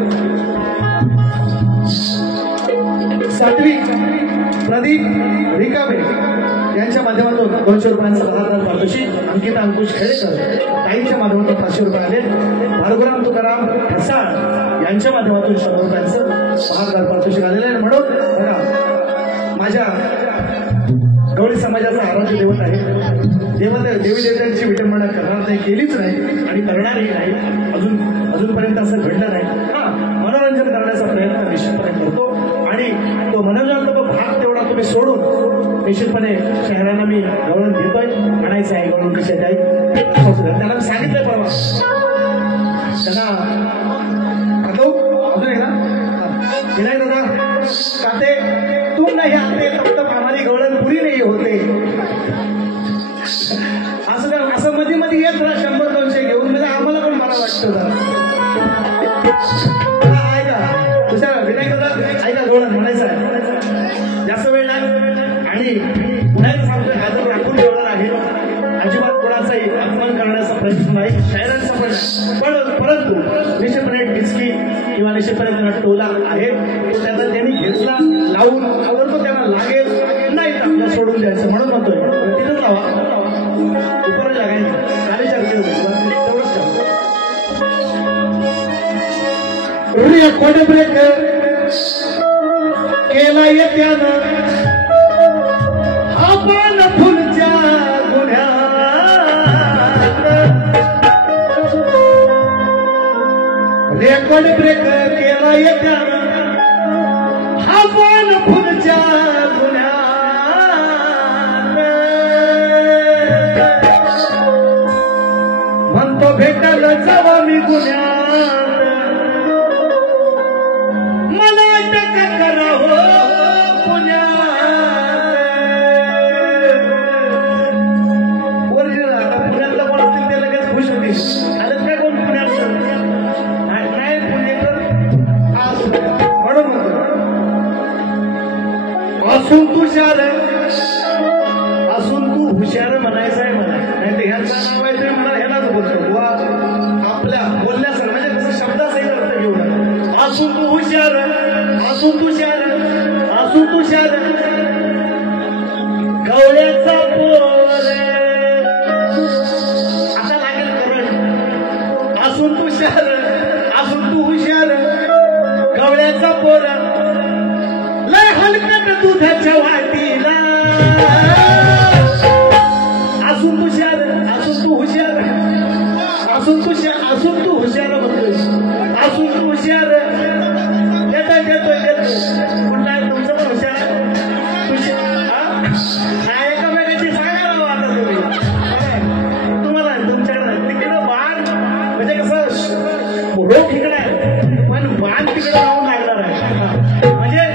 प्रदीप रिकामे यांच्या माध्यमातून 200 रुपयांचा 10,000 पारितोषिक, अंकिता अंकुश खेडेकर ताईंच्या माध्यमातून 500 रुपये आले, भार्गवराम तुकाराम प्रसाद यांच्या माध्यमातून 100 रुपयांचं 10,000 पारितोषिक आलेलं आहे. म्हणून बघा, माझ्या गवळी समाजाचा आराध्य दैवत आहे. देवी देवतांची विटंबना करणार नाही, केलीच नाही आणि करणारही नाही. अजूनपर्यंत असं घडलं नाही. हा, मनोरंजन करण्याचा प्रयत्न निश्चितपणे करतो आणि तो मनोरंजनाचा भाग तेवढा तुम्ही सोडून निश्चितपणे शहरांना मी गवळण देतोय. म्हणायचं आहे गवळण कशी आहे त्याला मी सांगितलंय परवा त्यांना अजून आहे ना विनायक दादा काते तू नाही आते फक्त हमारी गवळण पुरी नाही होते. असं मध्ये मध्ये येत ना 100-200 घेऊन म्हणजे आम्हाला पण मला वाटतं ऐका तुझ्या विनायक दादा ऐका गवळण म्हणायचं आहे जास्त वेळ नाही आणि पुण्याला सांगतोय आदर राखून गवळण आहे. अजिबात कोणाचाही अपमान करण्याचा प्रयत्न नाही, शायरांचा पण परंतु निश्चितपणे डिचकी किंवा निश्चितपणे त्यांना टोला आहे तो त्याचा त्यांनी घेतला लावून अगर तो त्यांना लागेल नाही तर आपल्याला सोडून द्यायचं. म्हणून म्हणतोय तिथंच लावा उपरा लागायचं कालीचार केलं तेवढंच कोण ब्रेक केला येत्यानं आपण फुलच्या गुन्ह्यात रेकॉर्ड ब्रेक केला येत्यानं आपण फुलच्या गुन्ह्यात म्हणतो भेटायला जावा मी गुन्ह्यात मला अटक करा हो पुण्यात. ओरिजिनल आता पुण्यातला कोण असतील ते लगेच खुश होतील. आलं काय कोण पुण्यात नाही पुणेकर म्हणून म्हणतो असून तू हुशार म्हणायचं आहे मला नाही तर ह्यांचं नाव आहे ते मला ह्यालाच बोलतो आपल्या बोलण्यासाठी म्हणजे कसं शब्दाचाही अर्थ घेऊन असून तू हुशार गवळ्याचा पोर आता लागेल करण असून तू हुशार गवळ्याचा पोर लय हलकट दुधाच्या वाटीला असून तू हुशार म्हणतोय असून तू हुशार देतोय कुठला आहे तुमचं पण हुशार एकामेकाची सांगा आता तुम्हाला तुमच्याकडे तिकडे बाण म्हणजे कसं रोख इकडे आहे पण बाण तिकडे लावून लागणार आहे.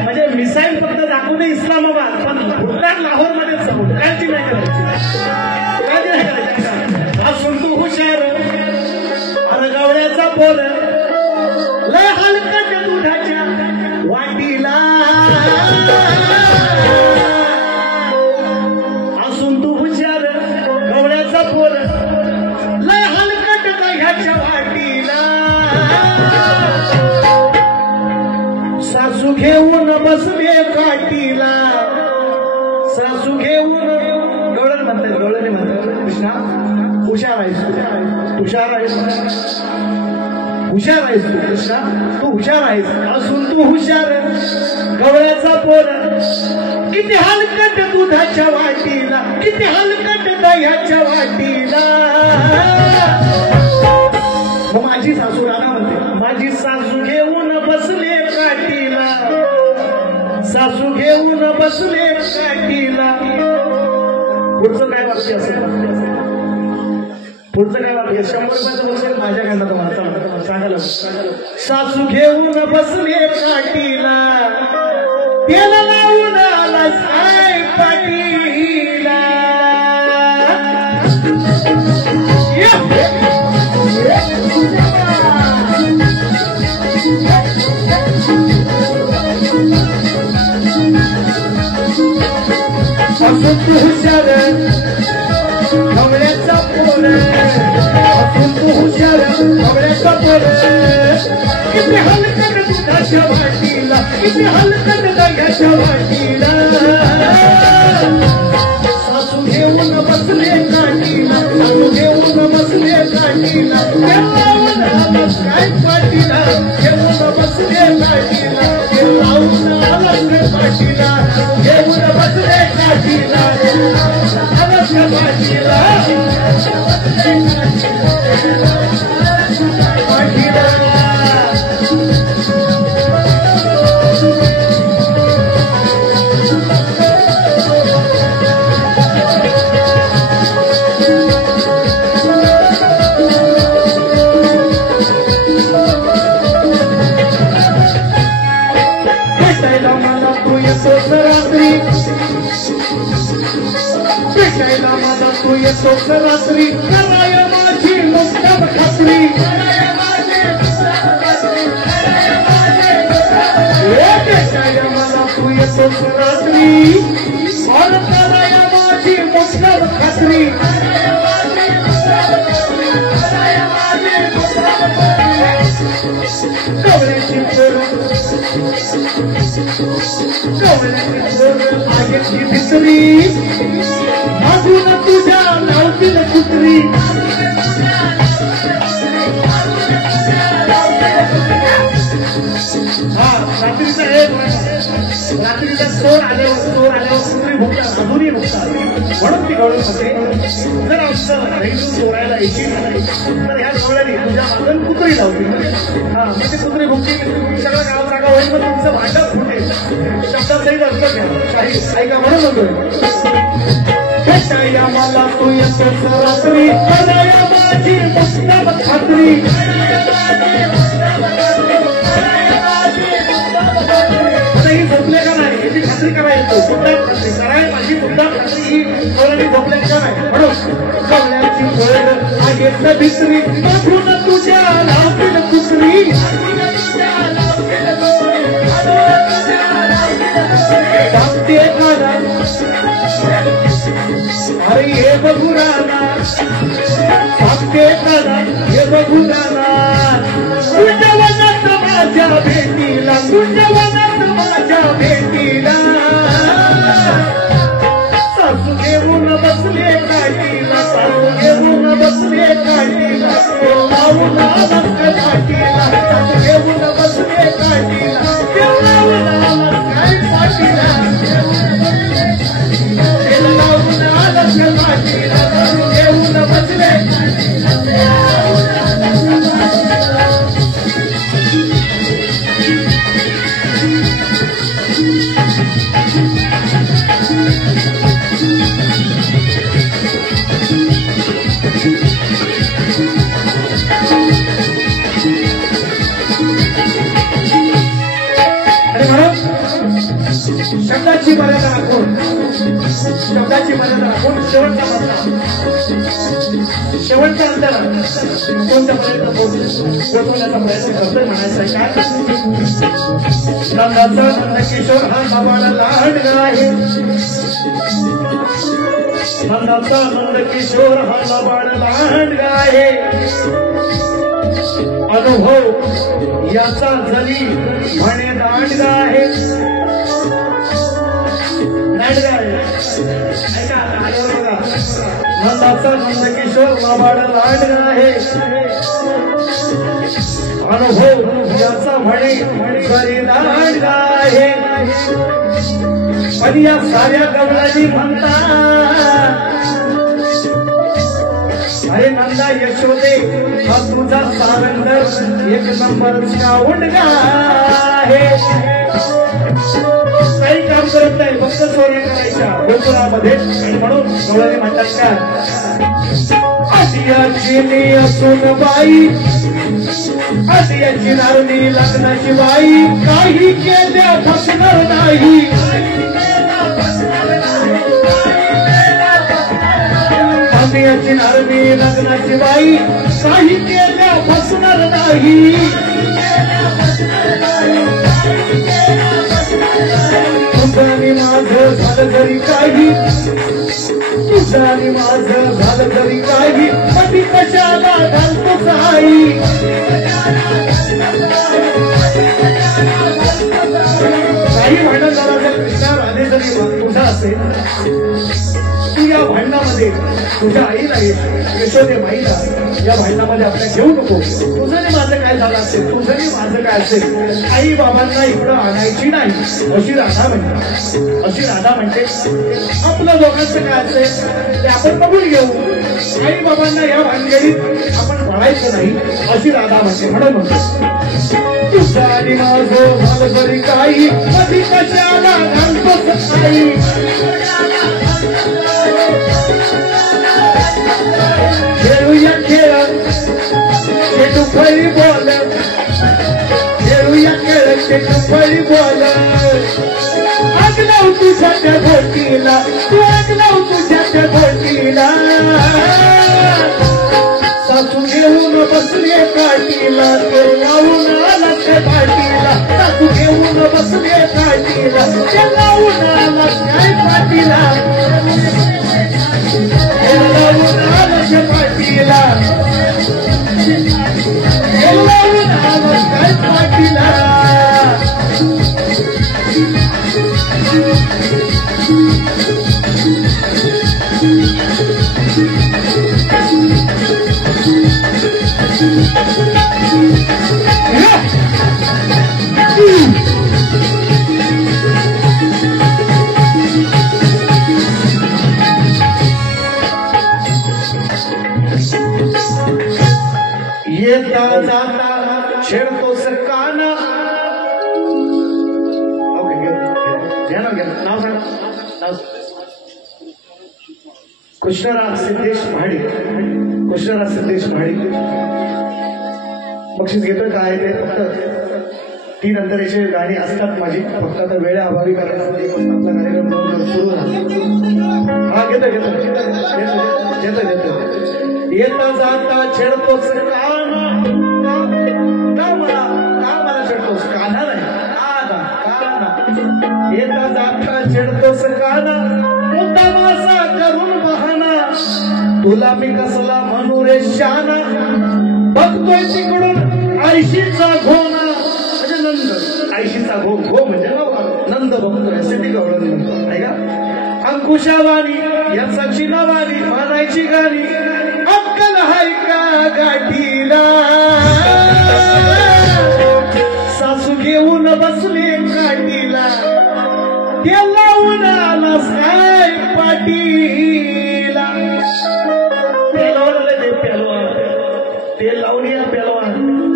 म्हणजे मिसाईल फक्त दाखवू दे इस्लामाबाद पण भुटणार लाहोर मध्येच काळजी नाही करायची. असून तू हुशार अरे गवळ्याचा पोर लय हलकट दुधाच्या वाटीला असून तू हुशार गवळ्याचा पोर लय हलकट दह्याच्या वाटीला सासू घेऊन बसले काठीला सासू घेऊन गवळण म्हणतात गवळणी म्हणतात कृष्णा हुशार आहेस तू कृष्णा तू हुशार आहेस असून तू हुशार गवळ्याचा पोर किती हलकट दुधाच्या वाटीला किती हलकट दह्याच्या वाटीला. माझी सासू राणा म्हणते माझी सासू घेऊन बसले काठीला सासू घेऊन बसले काठीला. पुढचं काय वाक्य असेल पुढचं काय वाक्य 100 रुपयाचं बसेल माझ्याकडनं तुम्हाला सांगायला सासू घेऊन बसले काठीला त्याला लावून आला साय पाटीला. असून तू हुशार गवळ्याचा पोर असून तू हुशार गवळ्याचा पोर किती हलकट दुधाच्या वाटीला पाठीला किती हलकत दग्याच्या वाटीला सासू घेऊन बसले काठीला सासू घेऊन बसले काठीला काय पाठीला घेऊन बसले काठीला लावून आलंच पाठीला घेऊन बसले काठीला आलंच पाठीला भेटायला मला तू येतोस रात्री कराय माझी मुक्ताब खात्री भेटायला मला तू येतोस रात्री और कराय माझी मुक्ताब खात्री कवळ्याची आगेची भित्री मागून तुझ्या लावतील कुत्री रात्रीचा चोर आल्यावर कुत्री भुकतात अजूनही भुकतात म्हणून ती गवळी होते जर आमचं रेल्वे चोरायला यायची तर ह्या गवळ्याने तुझ्या मागून कुत्री लावली मी ती कुत्री भुकली सगळं गाव जागा होईल मग तुमचं भांडण फुटेल शब्दासहित अर्थ घ्या काही ऐका म्हणून म्हणतोय भेटाया मला तू येतोस रात्री कराया माझी मुक्ताब खात्री झोपले का नाही याची खात्री करायचो मुद्दाम खात्री करायला माझी मुद्दाम खात्री ही कोणाने झोपले का नाही म्हणून कवळ्याची फळ आगेत भित्री मधून तुझ्या लावतील कुत्री सांगते मला अरे हे बघुराला सांगते मला हे बघुराला तुझ्या वनात माझ्या भेटीला तुझ्या वनात माझ्या भेटीला सासू घेऊन बसले काठीला सासू घेऊन बसले काठीला लावून आलंच काठीला सासू घेऊन बसले काठीला लावून आलंच काय पाठीला लावून आलंच काठीला सासू घेऊन बसले शब्दाची मर्यादा राखून शेवटच्या अंतरात कोणत्यापर्यंत पोहोचवण्याचा प्रयत्न करतोय म्हणायचं काय नंदाचा नंदकिशोर हा बाबाला लाडका आहे नंदाचा नंदकिशोर हा बाबाला लाडका आहे अनुभव याचा जरी म्हणे दांडगा आहे नंदाचा नंदकिशोर बाबाला लाडका आहे अनुभव याचा म्हणे जरी दांडगा आहे पण या साऱ्या गवळणी म्हणतात अरे नंदा यशोदे हा तुझा सारंगर एक नंबरचा उंडगा आहे काही काम करत नाही फक्त चोऱ्या करायच्या गोकुळामध्ये म्हणून गवळणी म्हणतात का आदियाची असून बाई आदियाची नारणी लग्नाची बाई काही केल्या फसणार नाही आदियाची नारणी लग्नाची बाई काही केल्या फसणार नाही तुझानी माझं झालं जरी काही तुझानी माझं झालं जरी काही कधी कशाला घालतो आई कितीही भांडण झालं असेल कृष्णा राधे जरी तुझा असेल तू या भांडणामध्ये तुझ्या आईला यशोदे माईला या भांडणामध्ये आपल्या घेऊ नको. तुझं आणि माझं काय झालं असेल तुझं आणि माझं काय असेल आई बाबांना इकडं आणायची नाही अशी राधा म्हणते. आपलं दोघांचं काय असेल ते आपण बघून घेऊ. आई बाबांना या भानगडीत आपण पळायचं नाही अशी राधा म्हणते. म्हणून तुझा आणि माझं झालं तरी काही कधी कशाला घालतोस काही खेळूया खेळ चेटू फळी बोल खेळूया खेळ चेटू फळी बोल आग लावू तुझ्या त्या बोटीला तू आग लावू तुझ्या त्या बोटीला सासू घेऊन बसले काठीला ते लावून आला त्या पाठीला सासू घेऊन बसले काठीला ते लावून आला काय पाठीला लावून आला त्या पाठीला लावून आला काय पाठीला येता जाता छेडतोस काना. ओके घ्या नाव सांगा. कृष्णराज सिद्धेश महाडिक. कृष्णराज सिद्धेश महाडिक बक्षीस घेतोय काय ते फक्त 3 अंतरेचे गाणी असतात माझी फक्त आता वेळेअभावी करण्यासाठी आपला कार्यक्रम सुरू झाला. हा घेतो येता जाता छेडतोस काना का मला छेडतोस काना नाही काना येता जाता छेडतोस काना मुद्दामासा करून बहाना तुला मी कसला म्हणू रे शाना बघतोय तिकडून आयशीचा घोणा म्हणजे नंद आयशीचा घो म्हणजे नंद बघतोय सिटी गवळण म्हणतो आहे का. अंकुशावाणी या सचिनावाणी म्हणायची गाणी अक्कल हाय का गाठीला सासू घेऊन बसले काठीला ते लावून आला काय पाटीला. ते लावून या पेलवान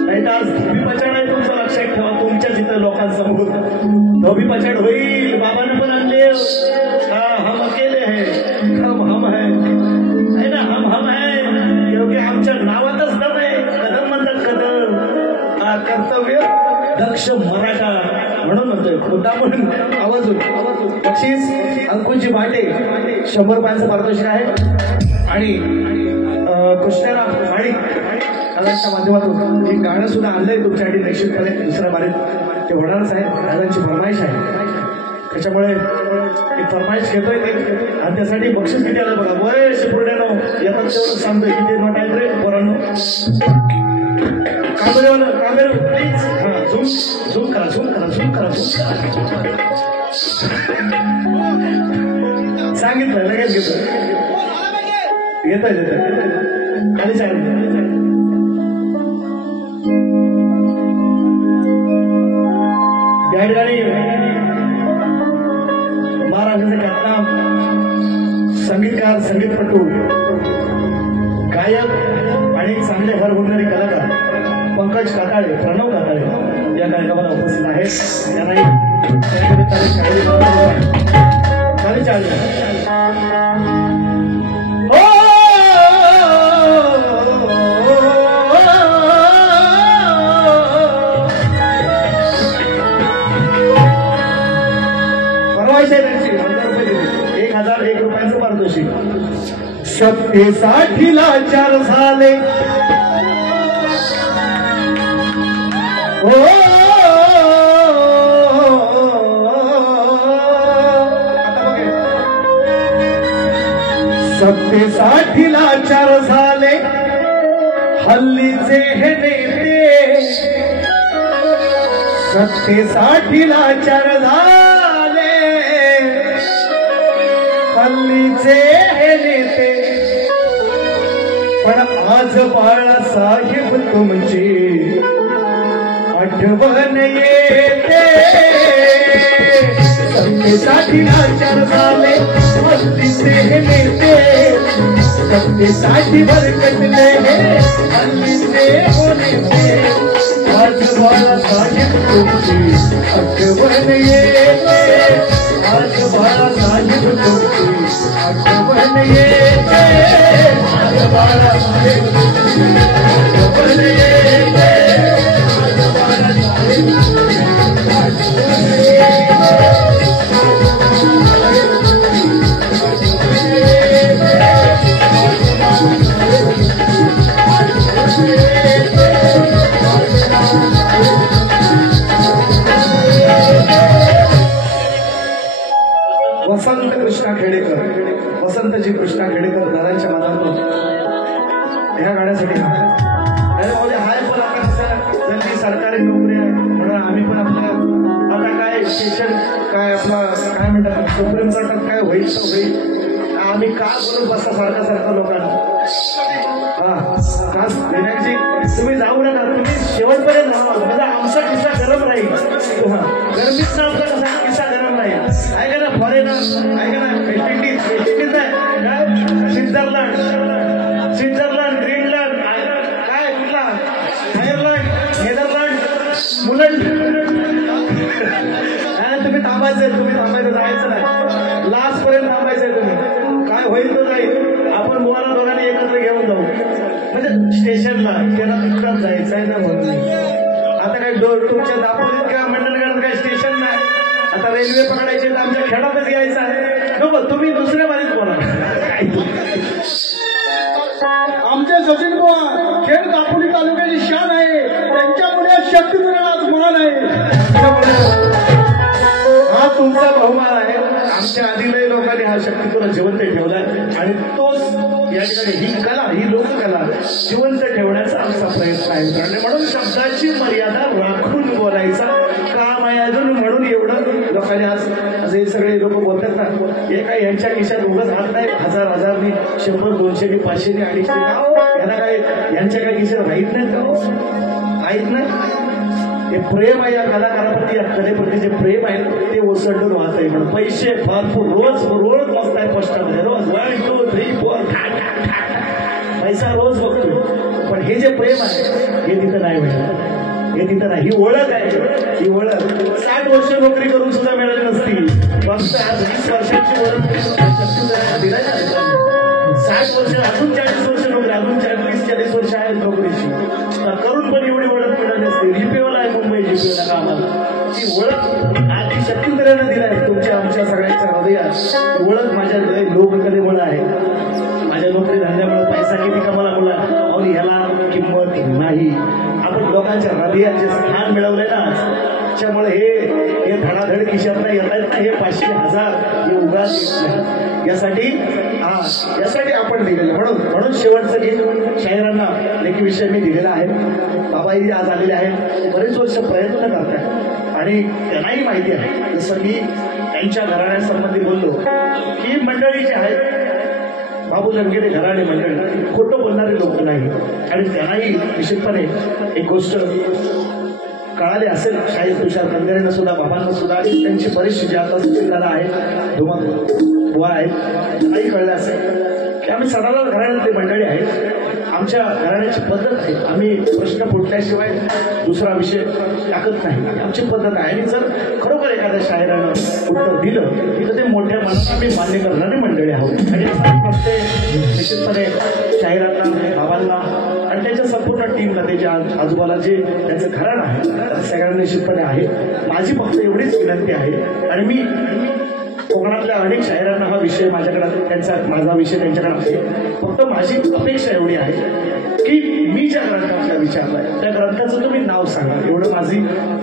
नाही तर आज धोबी पचाड आहे तुमचं लक्षात ठेवा. तुमच्या जिथं लोकांसमोर धोबी पचाड होईल. बाबाने पण आणले हम अकेले है हम है ना हम है क्योंकि आमच्या नावातच दम आहे. कदम म्हणतात कदम कर्तव्य दक्ष मराठा म्हणून म्हणतोय खुदा म्हणून आवाज बक्षीस अंकुशजी भाटे 100 रुपयांचं पारितोषिक आहे. आणि कृष्णराव माडिक दादांच्या माध्यमातून एक गाणं सुद्धा आणलंय तुमच्यासाठी निश्चितपणे दुसऱ्या बारीत ते होणारच आहे. दादांची फरमाईश आहे त्याच्यामुळे एक फरमाईश घेतोय ते आणि त्यासाठी बक्षीस किती आलं बघा. वय शिपुर्ड्यानो येतात तेवढं सांगतोय किती नोट आहेत रे पोरांनो. कामेरे प्लीज हा झूम करा सांगितलं लगेच घेतोय खाली सांगितलं. या ठिकाणी महाराष्ट्राचे ख्यातनाम संगीतकार संगीतपटू गायक आणि चांगले भर होणारे कलाकार पंकज काकाळे प्रणव काकाळे या कार्यक्रमाला उपस्थित आहेत. पारितोषिक 60ला 4 झाले. हो 60ला 4 झाले. हल्लीचे हे नेते 60ला 4 झाले. हल्लीचे हे नेते, पण आज बाळासाहेब तुमची आठवण येते. सत्तेसाठी नाचार झाले हल्लीचे हे नेते, सत्तेसाठी भरकटले हे हल्लीचे हो नेते. आज बाळासाहेब तुमची आठवण येते, आज बाळासाहेब तुमची आठवण येते. आज बाळासाहेब तुमची आठवण येते, आज बाळासाहेब तुमची आठवण येते. वसंत कृष्णा खेडेकर, वसंतजी कृष्णा खेडेकर दादांच्या मनातून ह्या गाण्यासाठी हाय. पण आता जल्दी सरकारी नोकरी आहे म्हणून आम्ही पण आपलं आता काय स्टेशन काय आपला काय म्हणतात सुप्रीम कोर्टात काय होईल तर होईल. आम्ही का बोलून बसता सारखा लोकांना. हा खास विनायकजी तुम्ही जाऊ नका, तुम्ही शेवटपर्यंत राहा, म्हणजे आमचा किस्सा गरम राहील. गरमीचा आमचा कसा किस्सा गरम राहील. ऐका ना फॉरेनर, ऐका ना वेस्टिंडीज आहे, स्वित्झर्लंड, ग्रीनलंड, काय कुठला आयर्लंड, नेदरलंड, मुलंड. तुम्ही थांबायचं जायचं नाही, लास्ट पर्यंत थांबायचंय तुम्ही. काय होईल तर जाईल, आपण मुलाला दोघांनी एकत्र घेऊन जाऊ. म्हणजे स्टेशनला त्याला तिकडं जायचं आहे ना म्हणून. आता काय तुमच्या दापोलीत किंवा मंडणगडात काय स्टेशन नाही. आता रेल्वे पकडायची तर आमच्या खेळातच यायचं आहे. नको तुम्ही दुसऱ्या बाजूत बोला. आमचे सचिन बुवा खेड दापोली तालुक्याची शान आहे, त्यांच्यामुळे शक्तीचा आज मान आहे. हा तुमचा बहुमान आहे. आमच्या आदिलही लोकांनी हा शक्तीपुरा जिवंत ठेवला आणि तोच या ठिकाणी ही कला, ही लोककला जिवंत ठेवण्याचा आमचा प्रयत्न आहे. म्हणून शब्दाची मर्यादा राखून बोलायचा काम आहे अजून. म्हणून एवढं लोकांनी आज हे सगळे लोक बोलतात ना, हे काय यांच्या खिशात उगाच हात नाही, हजारनी 100, 200, 500, 250 का हो, यांना काय यांच्या काय खिशात राहीत नाहीत का हो, आहेत नाही. हे प्रेम आहे या कलाकाराप्रती, या कलेप्रती जे प्रेम आहे ते ओसंडून वाहत आहे. म्हणून पैसे भरपूर रोज मस्त आहे पोस्टामध्ये, रोज 1, 2, 3, 4 पैसा रोज बघतो. पण हे जे प्रेम आहे हे तिथं नाही मिळणार, हे तिथं नाही. ही ओळख आहे, ही ओळख 60 वर्ष नोकरी करून सुद्धा मिळाली नसती. फक्त 20 वर्षाची ओळख दिला ना, 60 वर्ष अजून 40 वर्ष नोकरी, अजून 30-40 वर्ष आहेत नोकरीची. करून पण एवढी ओळख मिळाली नसते. रिपेला आहे मुंबई जिपेला कामाला. ती ओळख आधी शक्तींद्रानं दिली आहे तुमच्या आमच्या सगळ्यांच्या हृदयात. ओळख माझ्या लोककलेमुळे आहे, माझ्या नोकरी धंद्यामुळे. पैसा किती कमाला मुला आणि ह्याला किंमत नाही. आपण लोकांच्या हृदयाचे स्थान मिळवले ना, त्याच्यामुळे हे धडाधड खिशात नाही येत आहेत ना, हे 500, 1000 हे उगाच येत नाही. यासाठी आपण दिलेलं. म्हणून शेवटचं गीत शाहिरांना लेखीविषयी मी दिलेला आहे. बाबाई आज आलेले आहेत, बरेच वर्ष प्रयत्न करतात आणि त्यांनाही माहिती आहे. जसं मी त्यांच्या घराण्यासंबंधी बोललो की मंडळी जी आहेत बाबू लंगेरे घराणे मंडळी खोटं बोलणारे लोक नाही. आणि त्यांनाही निश्चितपणे एक गोष्ट कळाले असेल, शाहीर तुषार कंदेरेनं सुद्धा, बाबांना सुद्धा, त्यांची बरीचशी जी आता सुचिंताला आहे, बुवा आहेत, काही कळलं असेल की आम्ही सदाला घराण्यातली मंडळी आहेत. आमच्या घराण्याची पद्धत आहे, आम्ही प्रश्न फुटल्याशिवाय दुसरा विषय टाकत नाही, आमची पद्धत आहे. आणि जर खरोखर एखाद्या शाहिरानं उत्तर दिलं तर ते मोठ्या मनात आम्ही मान्य करणारी मंडळी आहोत. आणि निश्चितपणे शाहिरांना, बाबांना आणि त्यांच्या संपूर्ण टीमला, त्याच्या आजूबाला जे त्यांचं घराणं आहे सगळ्यांना निश्चितपणे आहे. माझी फक्त एवढीच विनंती आहे. आणि मी कोकणातल्या अनेक शाहिरांना हा विषय माझा विषय त्यांच्याकडे आहे. फक्त माझी अपेक्षा एवढी आहे की मी ज्या ग्रंथातला विचारलाय त्या ग्रंथाचं तुम्ही नाव सांगा, एवढं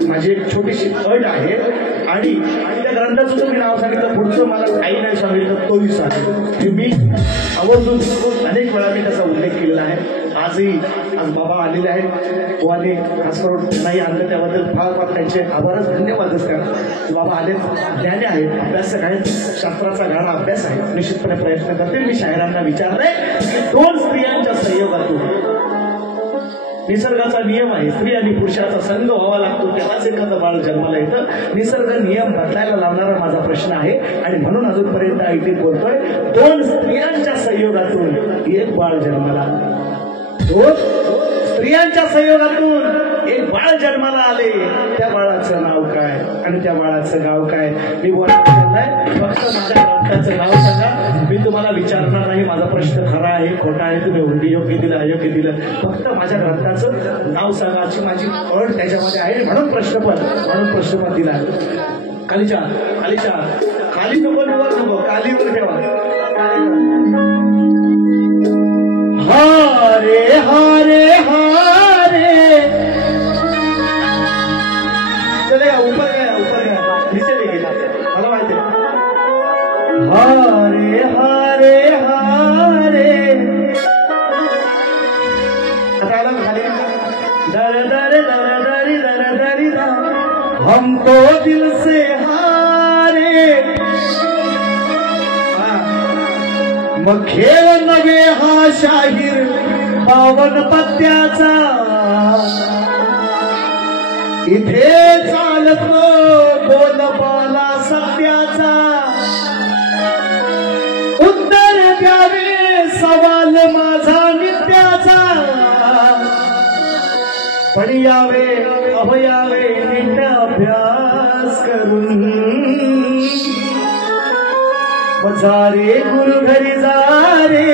माझी एक छोटीशी अट आहे. आणि त्या ग्रंथाचं तुम्ही नाव सांगितलं, पुढचं मला काही नाही सांगितलं तोही सांगेल. मी आवर्जून अनेक वेळा मी त्याचा उल्लेख केलेला आहे. आजही आज बाबा आलेले आहेत. बुवाने खास करून नाही आणलं त्याबद्दल फार फार त्यांचे आभारच धन्यवादच करा. बाबा आले, ज्ञानी आहेत, अभ्यासक आहेत, शास्त्राचा गाढा अभ्यास आहे, निश्चितपणे प्रयत्न करतील. मी शायरांना विचारलंय की 2 स्त्रियांच्या संयोगातून निसर्गाचा नियम आहे, स्त्री आणि पुरुषाचा संग व्हावा लागतो तेव्हाच एखादं बाळ जन्माला येतं. निसर्ग नियम बदलायला लावणारा माझा प्रश्न आहे आणि म्हणून अजूनपर्यंत ऐकत बोलतोय. 2 स्त्रियांच्या संयोगातून एक बाळ जन्माला, 2 स्त्रियांच्या संयोगातून एक बाळ जन्माला आले. त्या बाळाचं नाव काय आणि त्या बाळाचं गाव काय? मी बोलायचं नाही, फक्त माझ्या ग्रंथाचं नाव सांगा. मी तुम्हाला विचारणार नाही माझा प्रश्न खरा आहे खोटा आहे, तुम्ही उलटी योग्य दिलं अयोग्य दिलं, फक्त माझ्या ग्रंथाचं नाव सांगा अशी माझी अट त्याच्यामध्ये आहे. म्हणून प्रश्नपद दिला. खालीच्या खाली नको, वर नको, कालीवर ठेवा. हारे हारे हारे, चलेगा ऊपर गया नीचे लेके मला माहिती. हारे हारे हारे, आता आला खाली. दर दर दर दरी दर दरी दा, हम तो दिल से हारे. मग खेळ नव्हे हा शाहीर 52 पत्त्याचा, इथे चालतो बोलबाला सत्याचा. उत्तर द्यावे सवाल माझा नित्याचा, पण यावे अभयावे नीट अभ्यास करून. जा रे गुरु घरी जा रे,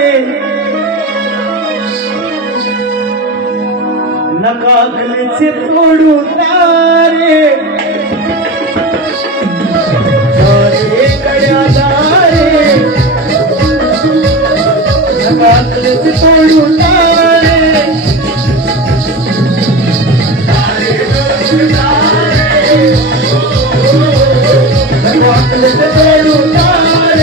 नकाकलेचे तोडू तारे. रे कड्या दारे, नकाकलेचे तोडू तारे. नकाकलेचे तोडू तारे.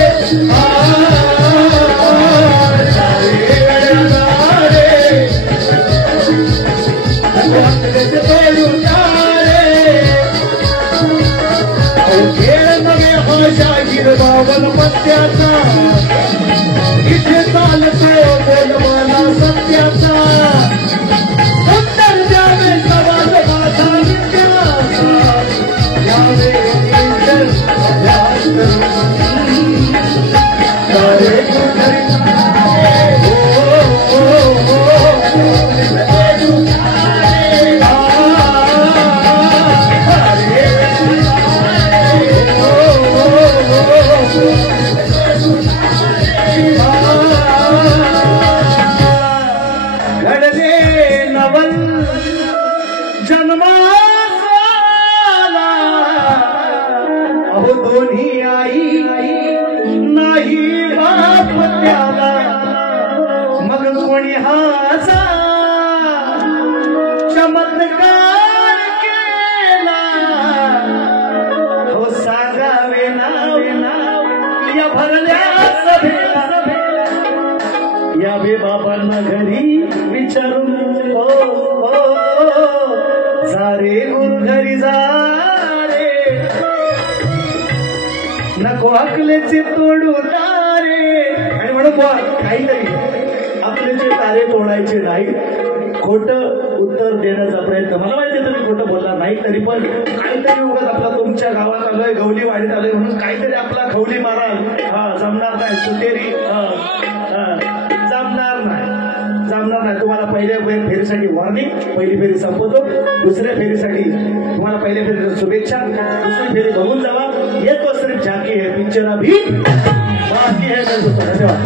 शाहीर 52 पत्त्याचा, इथे चालतो बोलबाला सत्याचा. उत्तर द्यावे सवाल माझा नित्याचा, यावे अभ्यास करून. सारे घरी घडले नवल जन्माला, अहो दोन्ही आई नाही बाप त्याला. मग कोणी हाचा चमत्कार केला, हो सांगावे नाव या भरल्या सभेला. यावे बाबांना घरी विचारून. हो जा रे गुरु घरी जा रे, नको अकलेचे तोडू तारे. आणि म्हणून काहीतरी अकलेचे तारे तोडायचे नाही. खोटं उत्तर देण्याचा प्रयत्न, मला माहिती तुम्ही खोटं बोलला नाही, तरी पण काहीतरी उगाच आपला तुमच्या गावात आलोय, गवली वाडीत आलोय म्हणून काहीतरी आपला खवली माराल. जमणार नाही, सुटेरी जमणार नाही. तुम्हाला पहिल्या फेरीसाठी वॉर्निंग, पहिली फेरी संपवतो. दुसऱ्या फेरीसाठी तुम्हाला पहिल्या फेरीच्या शुभेच्छा. दुसरी फेरी बघून जावा. येतो सिर्फ झाकी है पिक्चर अभी बाकी है. धन्यवाद.